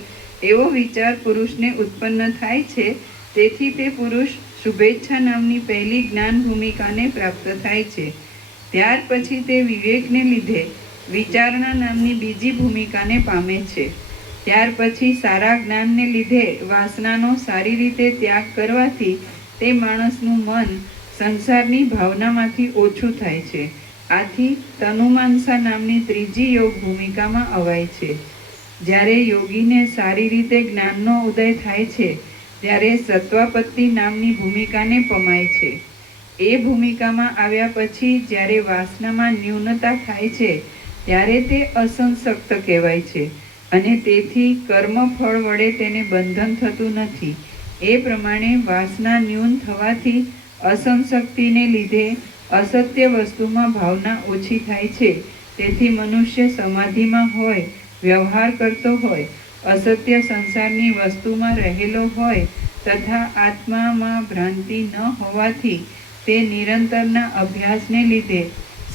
એવો વિચાર પુરુષને ઉત્પન્ન થાય છે. તેથી તે પુરુષ શુભેચ્છા નામની પહેલી જ્ઞાન ભૂમિકાને પ્રાપ્ત થાય છે. ત્યાર પછી તે વિવેકને લીધે વિચારણા નામની બીજી ભૂમિકાને પામે છે. ત્યાર પછી સારા જ્ઞાનને લીધે વાસનાનો સારી રીતે ત્યાગ કરવાથી તે માણસનું મન સંસારની ભાવનામાંથી ઓછું થાય છે. આથી તનુમાંસા નામની ત્રીજી યોગ ભૂમિકામાં અવાય છે. જ્યારે યોગીને સારી રીતે જ્ઞાનનો ઉદય થાય છે ત્યારે સત્વાપત્તિ નામની ભૂમિકાને પમાય છે. એ ભૂમિકામાં આવ્યા પછી જ્યારે વાસનામાં ન્યૂનતા થાય છે ત્યારે તે અસંશક્ત કહેવાય છે અને તેથી કર્મફળ વડે તેને બંધન થતું નથી. એ પ્રમાણે વાસના ન્યૂન થવાથી અસંશક્તિને લીધે અસત્ય વસ્તુમાં ભાવના ઓછી થાય છે. તેથી મનુષ્ય સમાધિમાં હોય, વ્યવહાર કરતો હોય, અસત્ય સંસારની વસ્તુમાં રહેલો હોય તથા આત્મામાં ભ્રાંતિ ન હોવાથી તે નિરંતરના અભ્યાસને લીધે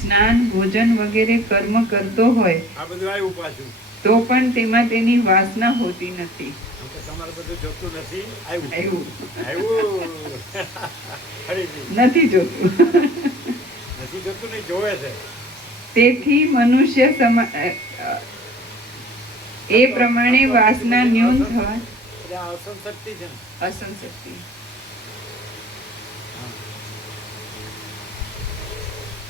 સ્નાન, ભોજન વગેરે કર્મ કરતો હોય આ બધું આવ્યું પાછું. તો પણ તેમાં તેની વાસના હોતી નથી. આમ તો તમારે બધું જોતું નથી. આવ્યું આવ્યું આવ્યું ફરીથી નથી જોતું. નથી જોતું નહીં, જોવે છે. તેથી મનુષ્ય એ પ્રમાણે વાસના ન્યૂન થવા એટલે આ અસંશક્તિ છે ને. અસંશક્તિ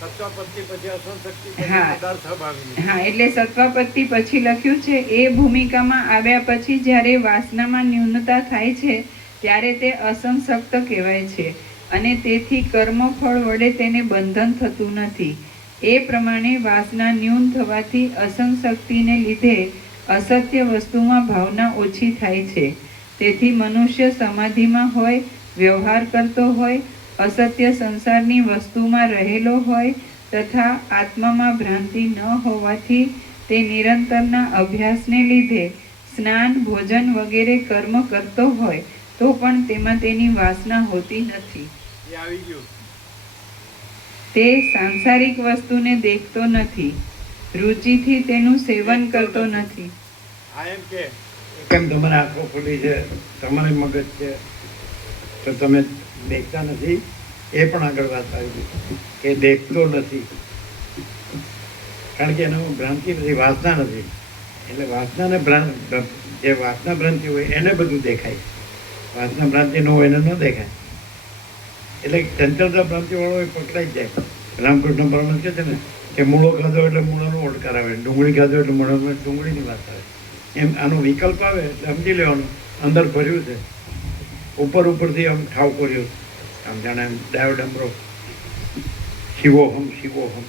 સત્વાપત્તિ પછી અસંશક્તિ પછી હા. પદાર્થ અભાવી. હા, એટલે સત્વાપત્તિ પછી લખ્યું છે એ ભૂમિકામાં આવ્યા પછી જ્યારે વાસનામાં ન્યૂનતા થાય છે ત્યારે તે અસંશક્ત કહેવાય છે અને તેથી કર્મફળ વડે તેને બંધન થતું નથી. એ પ્રમાણે વાસના ન્યૂન થવાથી અસંશક્તિને લીધે અસત્ય વસ્તુમાં ભાવના ઓછી થાય છે. તેથી મનુષ્ય સમાધિમાં હોય, વ્યવહાર કરતો હોય, અસત્ય સંસારની વસ્તુમાં રહેલો હોય તથા આત્મામાં ભ્રાંતિ ન હોવાથી તે નિરંતરના અભ્યાસને લીધે સ્નાન, ભોજન વગેરે કર્મ કરતો હોય તો પણ તેમાં તેની વાસના હોતી નથી. એ આવી ગયું. તે સાંસારિક વસ્તુને દેખતો નથી, રુચિથી તેનું સેવન કરતો નથી. આ એમ કે કેમ તમારે આંખો ખુલી છે, તમારે મગજ છે, તો તમે દેખતા નથી. એ પણ આગળ વાત આવી ગઈ કે દેખતો નથી, કારણ કે એનો ભ્રાંતિ નથી, વાસના નથી. એટલે વાસનાને જે વાસના ભ્રાંતિ હોય એને બધું દેખાય, વાસના ભ્રાંતિ ન હોય એને ન દેખાય. એટલે ચંચળતા ભ્રાંતિ વાળો એ પકડાઈ જાય. રામકૃષ્ણ પરમહંસ કહે છે ને કે મૂળો ખાધો એટલે મૂળાનો ઓડકાર આવે, ડુંગળી ખાધો એટલે મૂળામાં ડુંગળીની વાત આવે. એમ આનો વિકલ્પ આવે એટલે સમજી લેવાનું અંદર ભર્યું છે, ઉપરથી આમ ઠાવ કર્યું, આમ જાણે એમ ડાયો ડમરો, શિવોહમ શિવોહમ.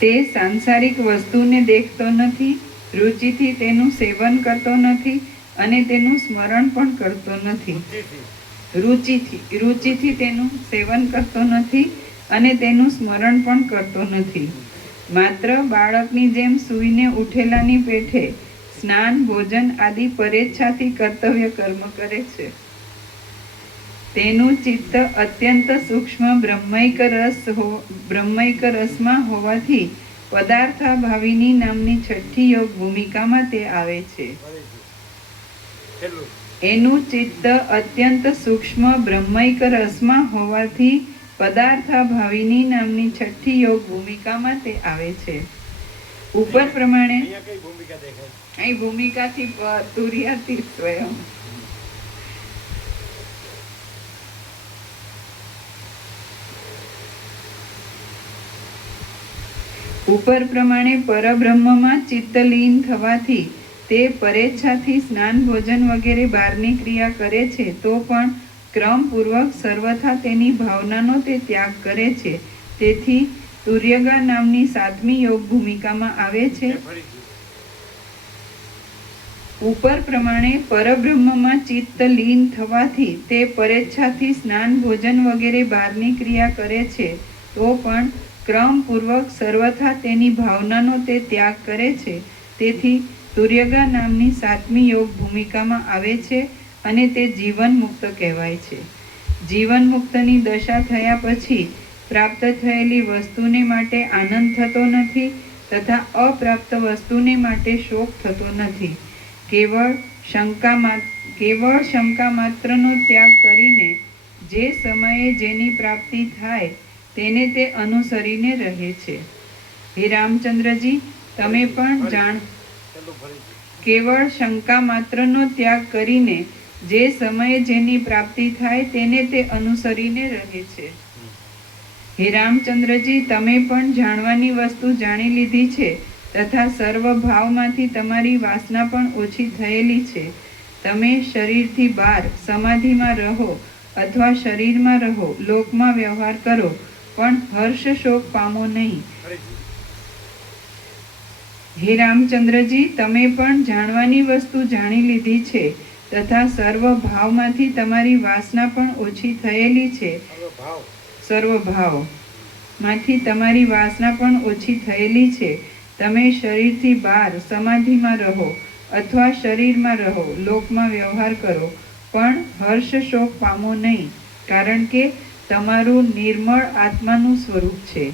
તે સાંસારિક વસ્તુને દેખતો નથી, રુચિથી તેનું સેવન કરતો નથી અને તેનું સ્મરણ પણ કરતો નથી. રુચિથી તેનું સેવન કરતો નથી અને તેનું સ્મરણ પણ કરતો નથી. માત્ર બાળકની જેમ સૂઈને ઉઠેલાની પેઠે સ્નાન, ભોજન આદિ પરેચ્છાથી કર્તવ્ય કર્મ કરે છે. તેનું ચિત્ત અત્યંત સૂક્ષ્મ બ્રહ્મૈક રસમાં હોવાથી પદાર્થાભાવિની નામની છઠ્ઠી યોગ ભૂમિકામાં તે આવે છે. એનું ચિત્ત અત્યંત સૂક્ષ્મ બ્રહ્મૈક રસમાં હોવાથી પદાર્થાભાવિની નામની છઠ્ઠી યોગ ભૂમિકામાં તે આવે છે. ઉપર પ્રમાણે અહીંયા કઈ ભૂમિકા દેખાય? અહીં ભૂમિકાથી તુર્યાતી સ્વયં. ઉપર પ્રમાણે પરબ્રહ્મમાં ચિત્ત લીન થવાથી તે પરેચ્છાથી સ્નાન, ભોજન વગેરે બહારની ક્રિયા કરે છે તો પણ ક્રમપૂર્વક સર્વથા તેની ભાવનાનો તે ત્યાગ કરે છે. તેથી તુર્યગા નામની 7મી યોગ ભૂમિકામાં આવે છે. ઉપર પ્રમાણે પરબ્રહ્મમાં ચિત્ત લીન થવાથી તે પરેચ્છાથી સ્નાન, ભોજન વગેરે બહારની ક્રિયા કરે છે તો પણ ક્રમપૂર્વક સર્વથા તેની ભાવનાનો તે ત્યાગ કરે છે. તેથી તુર્યગા નામની 7મી યોગ ભૂમિકામાં આવે છે અને તે જીવન મુક્ત કહેવાય છે. જીવન મુક્તની દશા થયા પછી પ્રાપ્ત થયેલી વસ્તુને માટે આનંદ થતો નથી તથા અપ્રાપ્ત વસ્તુને માટે શોક થતો નથી. કેવળ શંકા માત્રનો ત્યાગ કરીને જે સમયે જેની પ્રાપ્તિ થાય તેને તે અનુસરીને રહે છે. હે રામચંદ્રજી, તમે પણ કેવળ શંકા માત્રનો ત્યાગ કરીને જે સમયે જેની પ્રાપ્તિ થાય તેને તે અનુસરીને રહે છે. હે રામચંદ્રજી, તમે પણ જાણવાની વસ્તુ જાણી લીધી છે તથા સર્વ ભાવમાંથી તમારી વાસના પણ ઓછી થયેલી છે. તમે શરીરથી બહાર સમાધિમાં રહો અથવા શરીરમાં રહો, લોકમાં વ્યવહાર કરો, પણ હર્ષ શોક પામો નહીં. હે રામચંદ્રજી, તમે પણ જાણવાની વસ્તુ જાણી લીધી છે તથા સર્વ ભાવમાંથી તમારી વાસના પણ ઓછી થયેલી છે. સર્વ ભાવમાંથી તમારી વાસના પણ ઓછી થયેલી છે. તમે શરીરથી બહાર સમાધિમાં રહો અથવા શરીરમાં રહો, લોકમાં વ્યવહાર કરો, પણ હર્ષ શોક પામો નહીં, કારણ કે તમારું નિર્મળ આત્માનું સ્વરૂપ છે.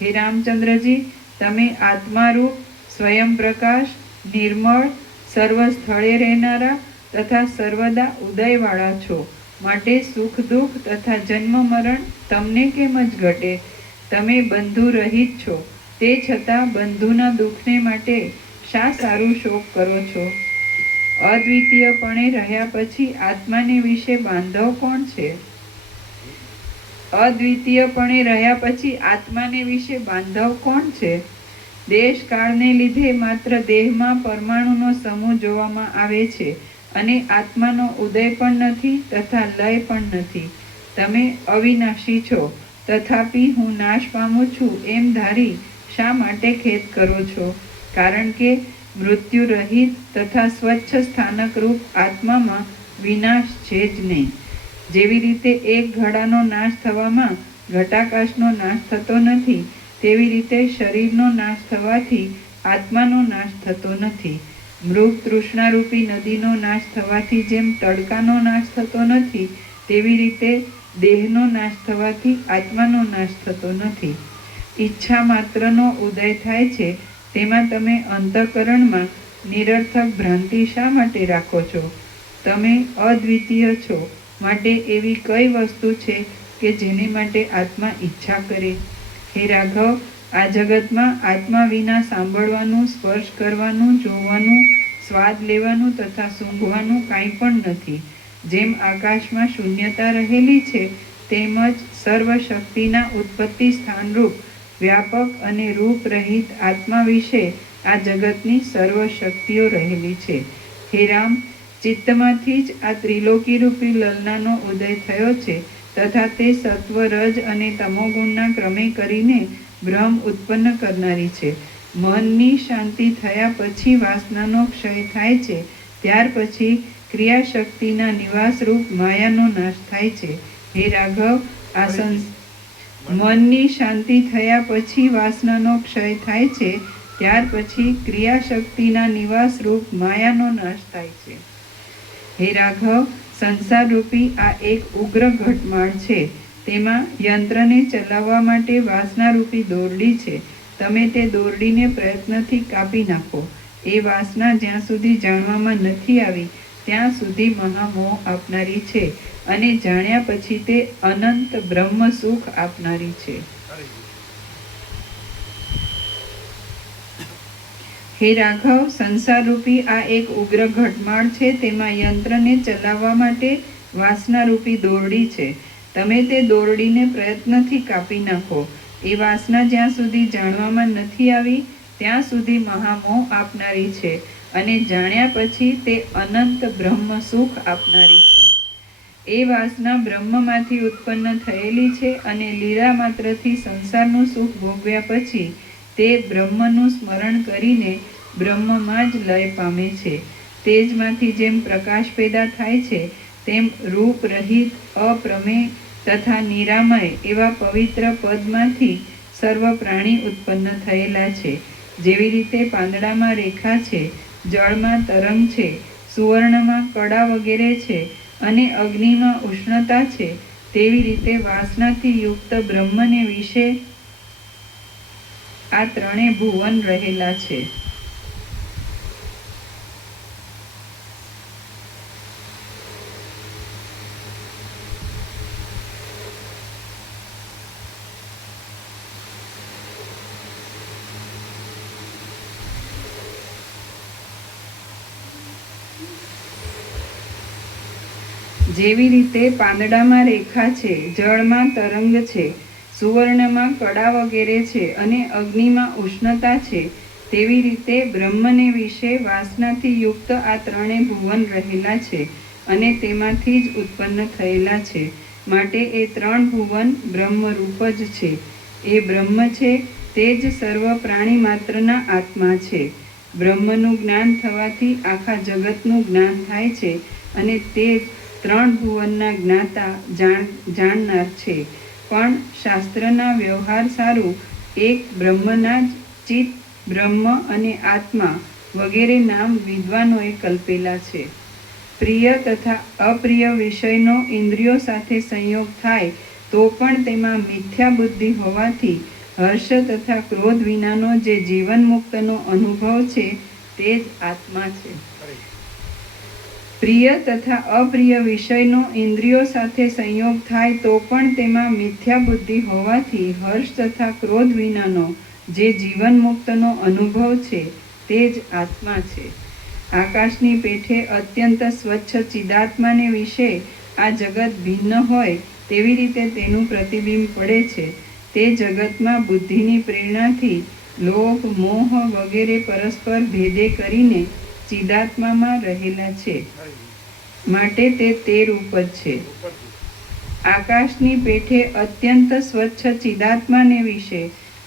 હે રામચંદ્રજી, તમે આત્મારૂપ સ્વયં પ્રકાશ, નિર્મળ, સર્વ સ્થળે રહેનારા તથા સર્વદા ઉદયવાળા છો. માટે સુખ દુઃખ તથા જન્મ મરણ તમને કેમ જ ઘટે? તમે બંધુ રહિત છો, તે છતાં બંધુના દુઃખને માટે શા સારું શોક કરો છો? અદ્વિતીયપણે રહ્યા પછી આત્માને વિશે બાંધવ કોણ છે? અદ્વિતીયપણે રહ્યા પછી આત્માને વિશે બાંધવ કોણ છે? દેશ કાળને લીધે માત્ર દેહમાં પરમાણુનો સમૂહ જોવામાં આવે છે અને આત્માનો ઉદય પણ નથી તથા લય પણ નથી. તમે અવિનાશી છો, તથાપિ હું નાશ પામું છું એમ ધારી શા માટે ખેદ કરો છો? કારણ કે મૃત્યુ રહિત તથા સ્વચ્છ સ્થાનક રૂપ આત્મામાં વિનાશ છે જ નહીં. જેવી રીતે એક ઘડાનો નાશ થવામાં ઘટાકાશનો નાશ થતો નથી, તેવી રીતે શરીરનો નાશ થવાથી આત્માનો નાશ થતો નથી. મૃગ તૃષ્ણારૂપી નદીનો નાશ થવાથી જેમ તડકાનો નાશ થતો નથી, તેવી રીતે દેહનો નાશ થવાથી આત્માનો નાશ થતો નથી. ઈચ્છા માત્રનો ઉદય થાય છે, તેમાં તમે અંતઃકરણમાં નિરર્થક ભ્રાંતિ શા માટે રાખો છો? તમે અદ્વિતીય છો, માટે એવી કઈ વસ્તુ છે કે જેને માટે આત્મા ઈચ્છા કરે? હે રાઘવ, આ જગતમાં આત્મા વિના સાંભળવાનું, સ્પર્શ કરવાનું, જોવાનું, સ્વાદ લેવાનું તથા સૂંઘવાનું કાંઈ પણ નથી. જેમ આકાશમાં શૂન્યતા રહેલી છે, તેમજ સર્વશક્તિના ઉત્પત્તિ સ્થાનરૂપ વ્યાપક અને રૂપ રહિત આત્મા વિશે આ જગતની સર્વ શક્તિઓ રહેલી છે. હે રામ, ચિત્તમાંથી જ આ ત્રિલોકીરૂપી લલનાનો ઉદય થયો છે તથા તે સત્વ, રજ અને તમોગુણના ક્રમે કરીને ભ્રમ ઉત્પન્ન કરનારી છે. મનની શાંતિ થયા પછી વાસનાનો ક્ષય થાય છે, ત્યાર પછી ક્રિયાશક્તિના નિવાસરૂપ માયાનો નાશ થાય છે. હે રાઘવ, આ મનની શાંતિ થયા પછી વાસનાનો ક્ષય થાય છે, ત્યાર પછી ક્રિયાશક્તિના નિવાસરૂપ માયાનો નાશ થાય છે. હે રાઘવ, સંસારરૂપી આ એક ઉગ્ર ઘટમાળ છે. તેમાં યંત્રને ચલાવવા માટે વાસનારૂપી દોરડી છે. તમે તે દોરડીને પ્રયત્નથી કાપી નાખો. એ વાસના જ્યાં સુધી જાણવામાં નથી આવી ત્યાં સુધી મહામોહ આપનારી છે અને જાણ્યા પછી તે અનંત બ્રહ્મ સુખ આપનારી છે. હે રાઘવ, સંસારરૂપી આ એક ઉગ્ર ઘટમાળ છે. તેમાં યંત્રને ચલાવવા માટે વાસનારૂપી દોરડી છે. તમે તે દોરડીને પ્રયત્નથી કાપી નાખો. એ વાસના જ્યાં સુધી જાણવામાં નથી આવી ત્યાં સુધી મહામોહ આપનારી છે અને જાણ્યા પછી તે અનંત બ્રહ્મ સુખ આપનારી છે. એ વાસના બ્રહ્મમાંથી ઉત્પન્ન થયેલી છે અને લીલા માત્રથી સંસારનું સુખ ભોગવ્યા પછી તે બ્રહ્મનું સ્મરણ કરીને બ્રહ્મમાં જ લય પામે છે. તેજમાંથી જેમ પ્રકાશ પેદા થાય છે, તેમ રૂપ રહિત, અપ્રમેય તથા નિરામય એવા પવિત્ર પદમાંથી સર્વ પ્રાણી ઉત્પન્ન થયેલા છે. જેવી રીતે પાંદડામાં રેખા છે, જળમાં તરંગ છે, સુવર્ણમાં કડા વગેરે છે અને અગ્નિમાં ઉષ્ણતા છે, તેવી રીતે વાસનાથી યુક્ત બ્રહ્મને વિશે આ ત્રણે ભુવન રહેલા છે. જેવી રીતે પાંદડામાં રેખા છે, જળમાં તરંગ છે, સુવર્ણમાં કડા વગેરે છે અને અગ્નિમાં ઉષ્ણતા છે, તેવી રીતે બ્રહ્મને વિશે વાસનાથી યુક્ત આ ત્રણેય ભુવન રહેલા છે અને તેમાંથી જ ઉત્પન્ન થયેલા છે. માટે એ ત્રણ ભુવન બ્રહ્મરૂપ જ છે. એ બ્રહ્મ છે તે જ સર્વ પ્રાણી માત્રના આત્મા છે. બ્રહ્મનું જ્ઞાન થવાથી આખા જગતનું જ્ઞાન થાય છે અને તે જ ત્રણ ભુવનના જ્ઞાતા જાણનાર છે. પણ શાસ્ત્રના વ્યવહાર સારું એક બ્રહ્મના જ ચિત્ત, બ્રહ્મ અને આત્મા વગેરે નામ વિદ્વાનોએ કલ્પેલા છે. પ્રિય તથા અપ્રિય વિષયનો ઇન્દ્રિયો સાથે સંયોગ થાય તો પણ તેમાં મિથ્યા બુદ્ધિ હોવાથી હર્ષ તથા ક્રોધ વિનાનો જે જીવન મુક્તનો અનુભવ છે તે જ આત્મા છે. પ્રિય તથા અપ્રિય વિષયનો ઇન્દ્રિયો સાથે સંયોગ થાય તો પણ તેમાં મિથ્યા બુદ્ધિ હોવાથી હર્ષ તથા ક્રોધ વિનાનો જે જીવન મુક્તનો અનુભવ છે તે જ આત્મા છે. આકાશની પેઠે અત્યંત સ્વચ્છ ચિદાત્માને વિશે આ જગત ભિન્ન હોય તેવી રીતે તેનું પ્રતિબિંબ પડે છે. તે જગતમાં બુદ્ધિની પ્રેરણાથી લોભ, મોહ વગેરે પરસ્પર ભેદે કરીને ચિદાત્મામાં રહેલા છે. માટે તે રૂપ જ છે. આકાશની પેઠે અત્યંત સ્વચ્છ ચિદાત્માને વિશે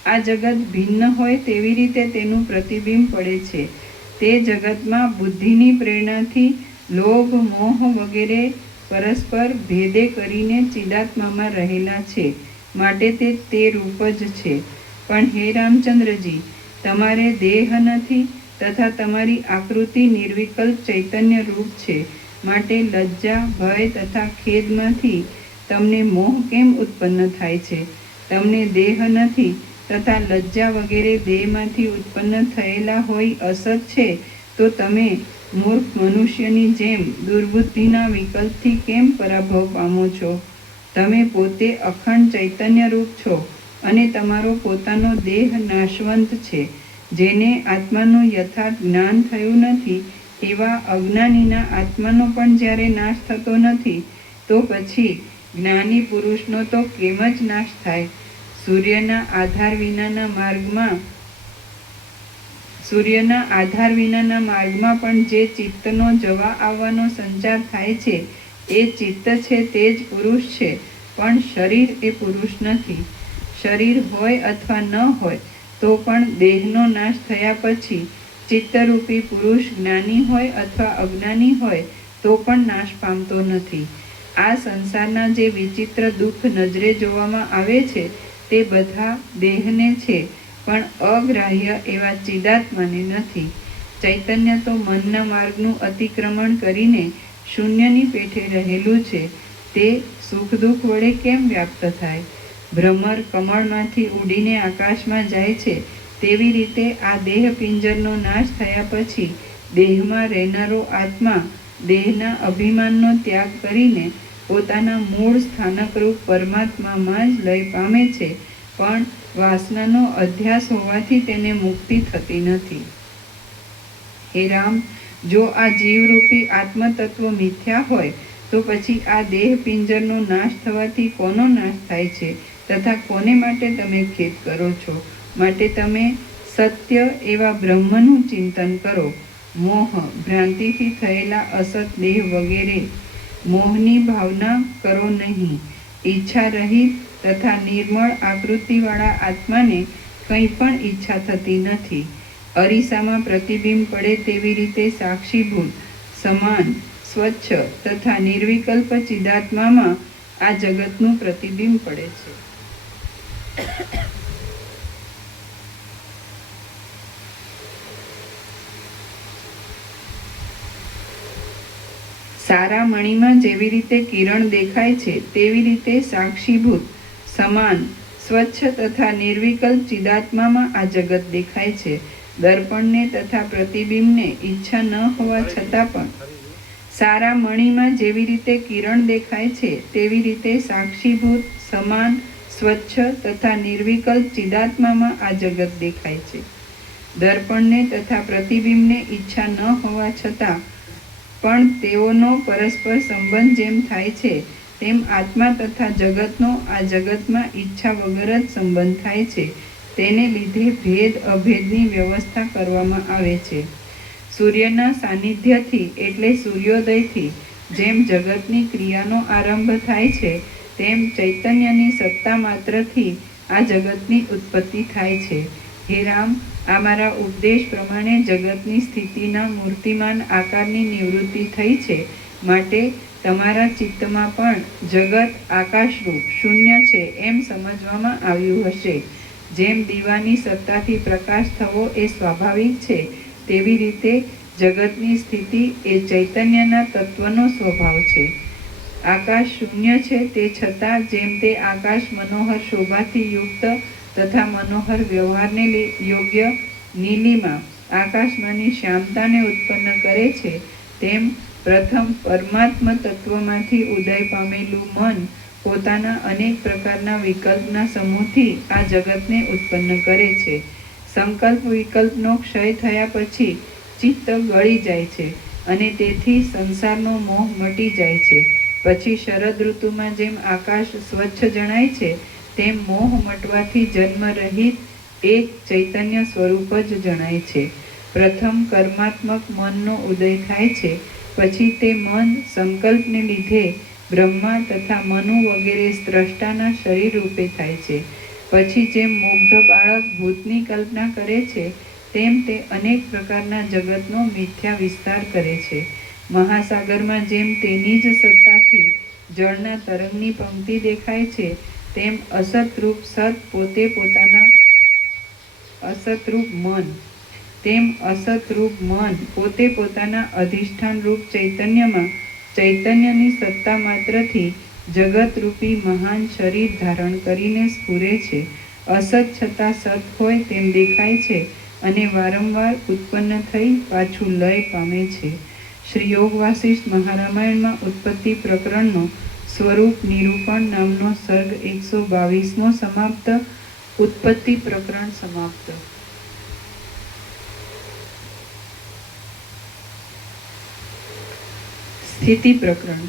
આ જગત ભિન્ન હોય તેવી રીતે તેનું પ્રતિબિંબ પડે છે. તે જગતમાં બુદ્ધિની પ્રેરણાથી લોભ, મોહ વગેરે પરસ્પર ભેદે કરીને ચિદાત્મામાં રહેલા છે. માટે તે રૂપ જ છે. પણ હે રામચંદ્રજી, તમારે દેહ નથી તથા તમારી આકૃતિ નિર્વિકલ્પ ચૈતન્ય રૂપ છે. માટે લજ્જા, ભય તથા ખેદમાંથી તમને મોહ કેમ ઉત્પન્ન થાય છે? તમને દેહ નથી તથા લજ્જા વગેરે દેહમાંથી ઉત્પન્ન થયેલા હોય અસત છે તો તમે મૂર્ખ મનુષ્યની જેમ દુર્બુદ્ધિના વિકલ્પથી કેમ પરાભવ પામો છો? તમે પોતે અખંડ ચૈતન્ય રૂપ છો અને તમારો પોતાનો દેહ નાશવંત છે. જેને આત્માનું યથાર્થ જ્ઞાન થયું નથી એવા અજ્ઞાનીના આત્માનો પણ જ્યારે નાશ થતો નથી તો પછી જ્ઞાની પુરુષનો તો કેમ જ નાશ થાય? સૂર્યના આધાર વિનાના માર્ગમાં પણ જે ચિત્તનો જવા આવવાનો સંચાર થાય છે એ ચિત્ત છે તે જ પુરુષ છે. પણ શરીર એ પુરુષ નથી. શરીર હોય અથવા ન હોય તો પણ દેહનો નાશ થયા પછી ચિત્તરૂપી પુરુષ જ્ઞાની હોય અથવા અજ્ઞાની હોય તો પણ નાશ પામતો નથી. આ સંસારના જે વિચિત્ર દુઃખ નજરે જોવામાં આવે છે તે બધા દેહને છે પણ અગ્રાહ્ય એવા ચિદાત્માને નથી. ચૈતન્ય તો મનના માર્ગનું અતિક્રમણ કરીને શૂન્યની પેઠે રહેલું છે. તે સુખ દુઃખ વડે કેમ વ્યાપ્ત થાય? ભ્રમર કમળમાંથી ઉડીને આકાશમાં જાય છે તેવી રીતે આ દેહ પિંજરનો નાશ થયા પછી દેહમાં રહેનારો આત્મા દેહના અભિમાનનો ત્યાગ કરીને પોતાના મૂળ સ્થાનકરૂપ પરમાત્મામાં જ લય પામે છે. પણ વાસનાનો અધ્યાસ હોવાથી તેને મુક્તિ થતી નથી. હે રામ, જો આ જીવરૂપી આત્મતત્વ મિથ્યા હોય તો પછી આ દેહ પિંજરનો નાશ થવાથી કોનો નાશ થાય છે તથા કોને માટે તમે ખેદ કરો છો? માટે તમે સત્ય એવા બ્રહ્મનું ચિંતન કરો. મોહ, ભ્રાંતિથી થયેલા અસત દેહ વગેરે મોહની ભાવના કરો નહીં. ઈચ્છા રહિત તથા નિર્મળ આકૃતિવાળા આત્માને કંઈ પણ ઈચ્છા થતી નથી. અરીસામાં પ્રતિબિંબ પડે તેવી રીતે સાક્ષીભૂત, સમાન, સ્વચ્છ તથા નિર્વિકલ્પ ચિદાત્મામાં આ જગતનું પ્રતિબિંબ પડે છે. સારા મણીમાં જેવી રીતે કિરણ દેખાય છે તેવી રીતે સાક્ષીભૂત, સમાન, સ્વચ્છ તથા નિર્વિકલ્પ ચિદાત્મામાં આ જગત દેખાય છે. દર્પણને તથા પ્રતિબિંબને ઈચ્છા ન હોવા છતાં પણ સારા મણીમાં જેવી રીતે કિરણ દેખાય છે તેવી રીતે સાક્ષીભૂત, સમાન, સ્વચ્છ તથા નિર્વિકલ્પ ચિદાત્મામાં આ જગત દેખાય છે. દર્પણને તથા પ્રતિબિંબને ઈચ્છા ન હોવા છતાં પણ તેઓનો પરસ્પર સંબંધ જેમ થાય છે તેમ આત્મા તથા જગતનો આ જગતમાં ઈચ્છા વગર જ સંબંધ થાય છે. તેને લીધે ભેદ અભેદની વ્યવસ્થા કરવામાં આવે છે. સૂર્યના સાનિધ્યથી એટલે સૂર્યોદયથી જેમ જગતની ક્રિયાનો આરંભ થાય છે, તેમ ચૈતન્યની સત્તા માત્રથી આ જગતની ઉત્પત્તિ થાય છે. હે રામ, આ મારા ઉપદેશ પ્રમાણે જગતની સ્થિતિના મૂર્તિમાન આકારની નિવૃત્તિ થઈ છે. માટે તમારા ચિત્તમાં પણ જગત આકાશરૂપ શૂન્ય છે એમ સમજવામાં આવ્યું હશે. જેમ દીવાની સત્તાથી પ્રકાશ થવો એ સ્વાભાવિક છે, તેવી રીતે જગતની સ્થિતિ એ ચૈતન્યના તત્વનો સ્વભાવ છે. આકાશ શૂન્ય છે, તે છતાં જેમ તે આકાશ મનોહર શોભાથી યુક્ત તથા મનોહર વ્યવહારને યોગ્ય નીલિમા આકાશમાંની શ્યામતાને ઉત્પન્ન કરે છે, તેમ પ્રથમ પરમાત્મ તત્વમાંથી ઉદય પામેલું મન પોતાના અનેક પ્રકારના વિકલ્પના સમૂહથી આ જગતને ઉત્પન્ન કરે છે. સંકલ્પ વિકલ્પનો ક્ષય થયા પછી ચિત્ત ગળી જાય છે અને તેથી સંસારનો મોહ મટી જાય છે. પછી શરદ ઋતુમાં જેમ આકાશ સ્વચ્છ જણાય છે, તેમ મોહ મટવાથી જન્મ રહિત એક ચૈતન્ય સ્વરૂપ જ જણાય છે. પ્રથમ કર્માત્મક મનનો ઉદય થાય છે, પછી તે મન સંકલ્પને લીધે બ્રહ્મા તથા મનુ વગેરે સ્રષ્ટાના શરીર રૂપે થાય છે. પછી જેમ મુગ્ધ બાળક ભૂતની કલ્પના કરે છે, તેમ તે અનેક પ્રકારના જગતનો મિથ્યા વિસ્તાર કરે છે. મહાસાગરમાં જેમ તેની જ સત્તાથી જળના તરંગની પંક્તિ દેખાય છે, તેમ અસતરૂપ સત પોતે પોતાના અસતરૂપ મન પોતે પોતાના અધિષ્ઠાન રૂપ ચૈતન્યમાં ચૈતન્યની સત્તા માત્રથી જગતરૂપી મહાન શરીર ધારણ કરીને સ્ફુરે છે. અસત છતાં સત હોય તેમ દેખાય છે અને વારંવાર ઉત્પન્ન થઈ પાછું લય પામે છે. શ્રી યોગ વાસિષ્ઠ મહારામાયણમાં ઉત્પત્તિ પ્રકરણનો સ્વરૂપ નિરૂપણ નામનો સર્ગ 122મો સમાપ્ત. ઉત્પત્તિ પ્રકરણ સમાપ્ત. સ્થિતિ પ્રકરણ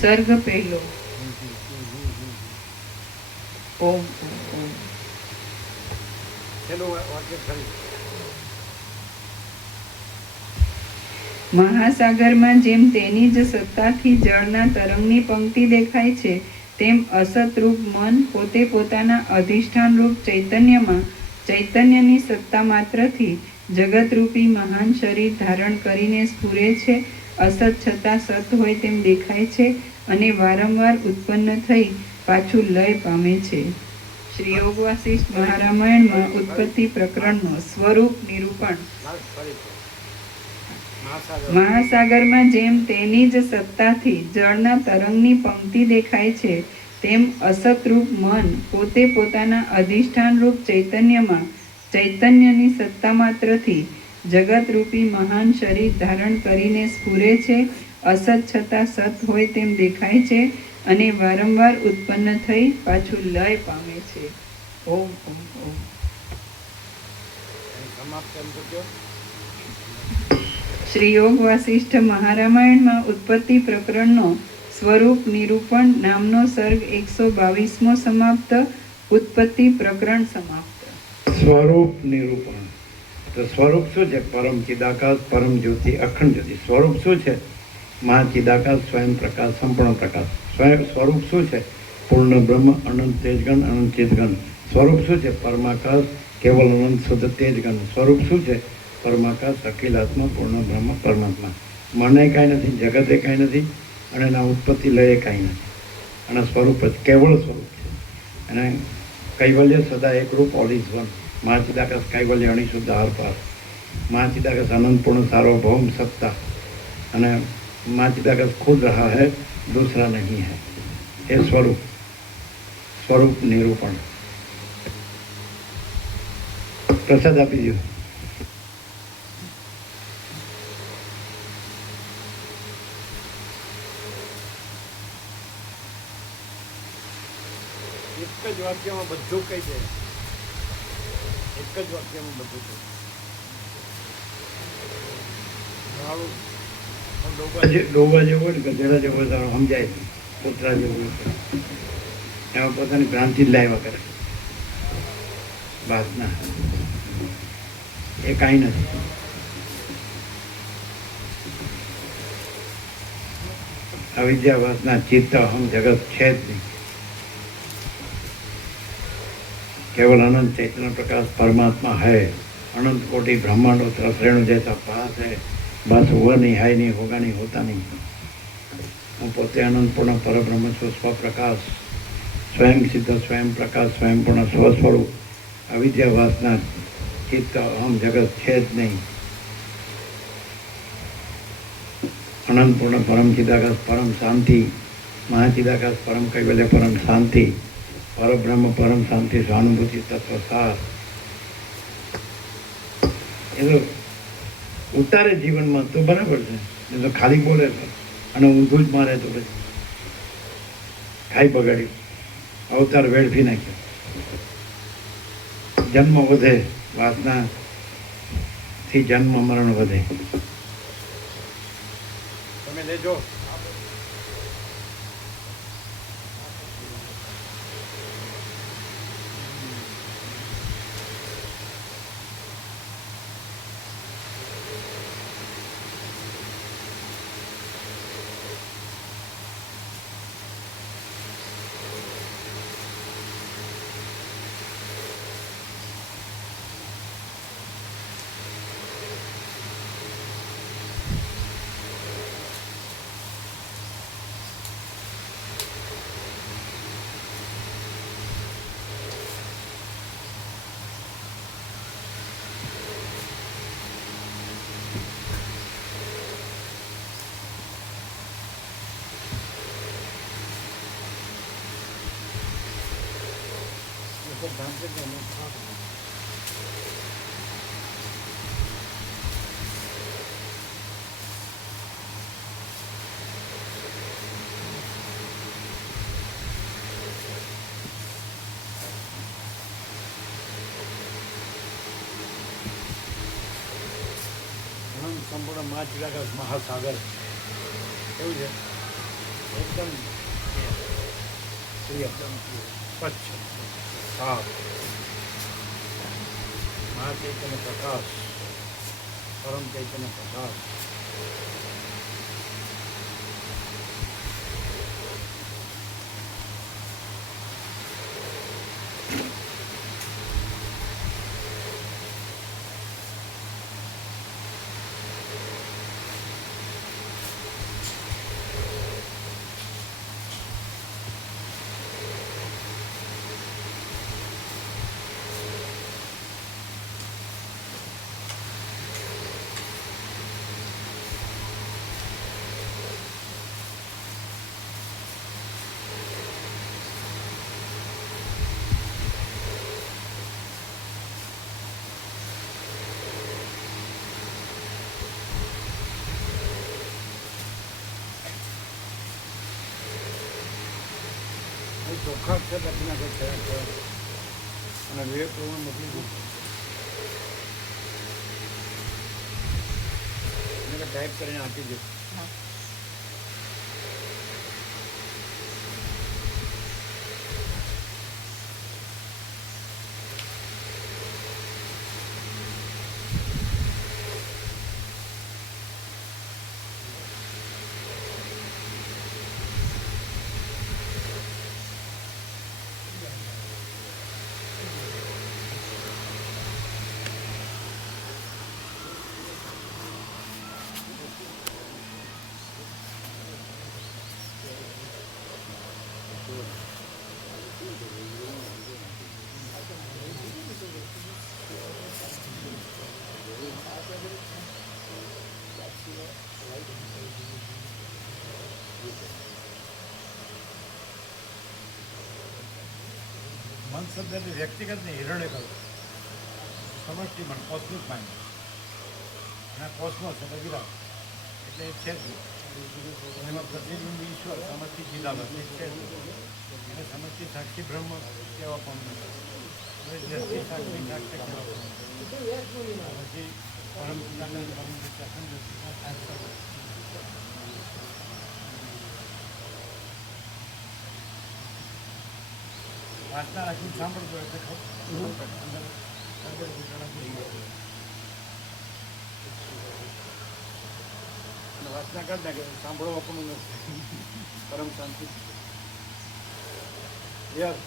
સર્ગ પહેલો. ઓમ ઓમ ઓમ. છેલ્લું વાક્ય ફરી. મહાસાગરમાં જેમ તેની જ સત્તાથી જળના તરંગની પંક્તિ દેખાય છે, તેમ અસતરૂપ મન પોતે પોતાના અધિષ્ઠાન રૂપ ચૈતન્યમાં ચૈતન્યની સત્તા માત્રથી જગતરૂપી મહાન શરીર ધારણ કરીને સ્ફુરે છે. અસત છતાં સત હોય તેમ દેખાય છે અને વારંવાર ઉત્પન્ન થઈ પાછું લય પામે છે. શ્રી યોગ વાસિષ્ઠ મહારામાયણમાં ઉત્પત્તિ પ્રકરણનો સ્વરૂપ નિરૂપણ. મહાસાગરમાં જેમ તેની જ સત્તાથી જળના તરંગની પંક્તિ દેખાય છે, તેમ અસતરૂપ મન પોતે પોતાના અધિષ્ઠાન રૂપ ચૈતન્યમાં ચૈતન્યની સત્તા માત્રથી જગતરૂપી મહાન શરીર ધારણ કરીને સ્ફુરે છે. અસત છતાં સત હોય તેમ દેખાય છે અને વારંવાર ઉત્પન્ન થઈ પાછું લય પામે છે. ઓમ ઓમ ઓમ. શ્રી યોગ વાસિષ્ઠ મહારામાયણમાં ઉત્પત્તિ પ્રકરણનો સ્વરૂપ નિરૂપણ નામનો સર્ગ 122મો સમાપ્ત. ઉત્પત્તિ પ્રકરણ સમાપ્ત. સ્વરૂપ નિરૂપણ. તો સ્વરૂપ શું છે? પરમ ચિદાકાશ, પરમ જ્યોતિ, અખંડ જ્યોતિ. સ્વરૂપ શું છે? મહાચિદાકાશ, સ્વયં પ્રકાશ, સંપૂર્ણ પ્રકાશ. સ્વરૂપ શું છે? પૂર્ણ બ્રહ્મ, અનંત તેજગણ, અનંત ચેતગણ. સ્વરૂપ શું છે? પરમાકાશ, કેવલ અનંત શુદ્ધ તેજગણ. સ્વરૂપ શું છે? પરમાકાશ, અખિલાત્મા, પૂર્ણ બ્રહ્મ, પરમાત્મા. મને કાંઈ નથી, જગતે કાંઈ નથી અને એના ઉત્પત્તિ લયે કાંઈ નથી. અને સ્વરૂપ જ કેવળ સ્વરૂપ છે. અને કૈવલ્ય સદા એકરૂપ, ઓલ ઇઝ વન. મહાચિદાકાશ કૈવલ્ય અણિશુદ્ધ આર પાર. મહાચિદાકાશ अनंतपूर्ण सार्वभौम सत्ता. અને મહાચિદાકાશ खुद रहा है, दूसरा नहीं है. એ સ્વરૂપ નિરૂપણ. પ્રસાદ આપી દો. એક જ વાક્યમાં બધું કહી દે. એક જ વાક્યમાં બધું કહી ડોબા જેવો હોય ને ગધેડા જેવો હોય તો સમજાય, કૂતરા જેવું હોય એમાં પોતાની ભ્રાંતિ જ લાવ્યા કરે. વાસના એ કાંઈ નથી. અવિદ્યા વાસના ચિત્ત અહમ જગત છે જ નહીં. केवल अनंत चैतन्य प्रकाश परमात्मा है. अनंत कोटि ब्रह्मांडों त्रिश्रेणु जैसा पास है. बस हुआ नहीं, है नहीं, होगा नहीं, होता नहीं. હું પોતે અનંત પૂર્ણ પરબ્રહ્મ છું, સ્વપ્રકાશ, સ્વયં સિદ્ધ, સ્વયં પ્રકાશ, સ્વયં પૂર્ણ સ્વસ્વરૂપ. અવિદ્યા વાસના ચિત્ત અહમ જગત છે જ નહીં. અનંત પૂર્ણ પરમ ચિદાકાશ, પરમ શાંતિ, મહાચિદાકાશ, પરમ કૈવલ્ય, પરમ શાંતિ, પરબ્રહ્મ, પરમ શાંતિ, સ્વાનુભૂતિ, તત્વ સાર. એ તો ઉતારે જીવનમાં તો બરાબર છે, એ તો ખાલી બોલે તો અને ઊંધું જ મારે તો પછી ખાઈ બગાડ્યું, અવતાર વેડફી નાખ્યો. જન્મ વધે, વાસનાથી જન્મ મરણ વધે. તમે લેજો. सब ध्यान से करना. સંપૂર્ણ મહાચિદાકાશ મહાસાગર એવું છે, એકદમ સ્વચ્છ સાફ મહાચૈતન્ય પ્રકાશ, પરમ ચૈતન્ય પ્રકાશ. ચોખ્ખા છે લખી નાખે છે અને વિવેક પ્રમાણ મોકલી દીધું. એને ટાઈપ કરીને આપી દે. મન શબ્દની વ્યક્તિગત ને હિરણ્ય કરો, સમષ્ટિ મન, કોસ્મિક માઇન્ડ, અને કોસ્મોસ એટલે વિરાટ, એટલે એ છે જ એમાં પ્રતિબિંબ ઈશ્વર, સમષ્ટિ ચિદાભાસ એ છે જ, અને સમષ્ટિ સાક્ષી બ્રહ્મ કહેવા પામ્યું, દ્રષ્ટિ સાક્ષી સાક્ષી કહેવા પામ્યું, પછી પરમ પિતાના પરમ પિતા વાસના રાખીને સાંભળતો એટલે ખબર અંદર વાસના કાઢ નાખે સાંભળવા પણ નથી પરમ શાંતિ યાર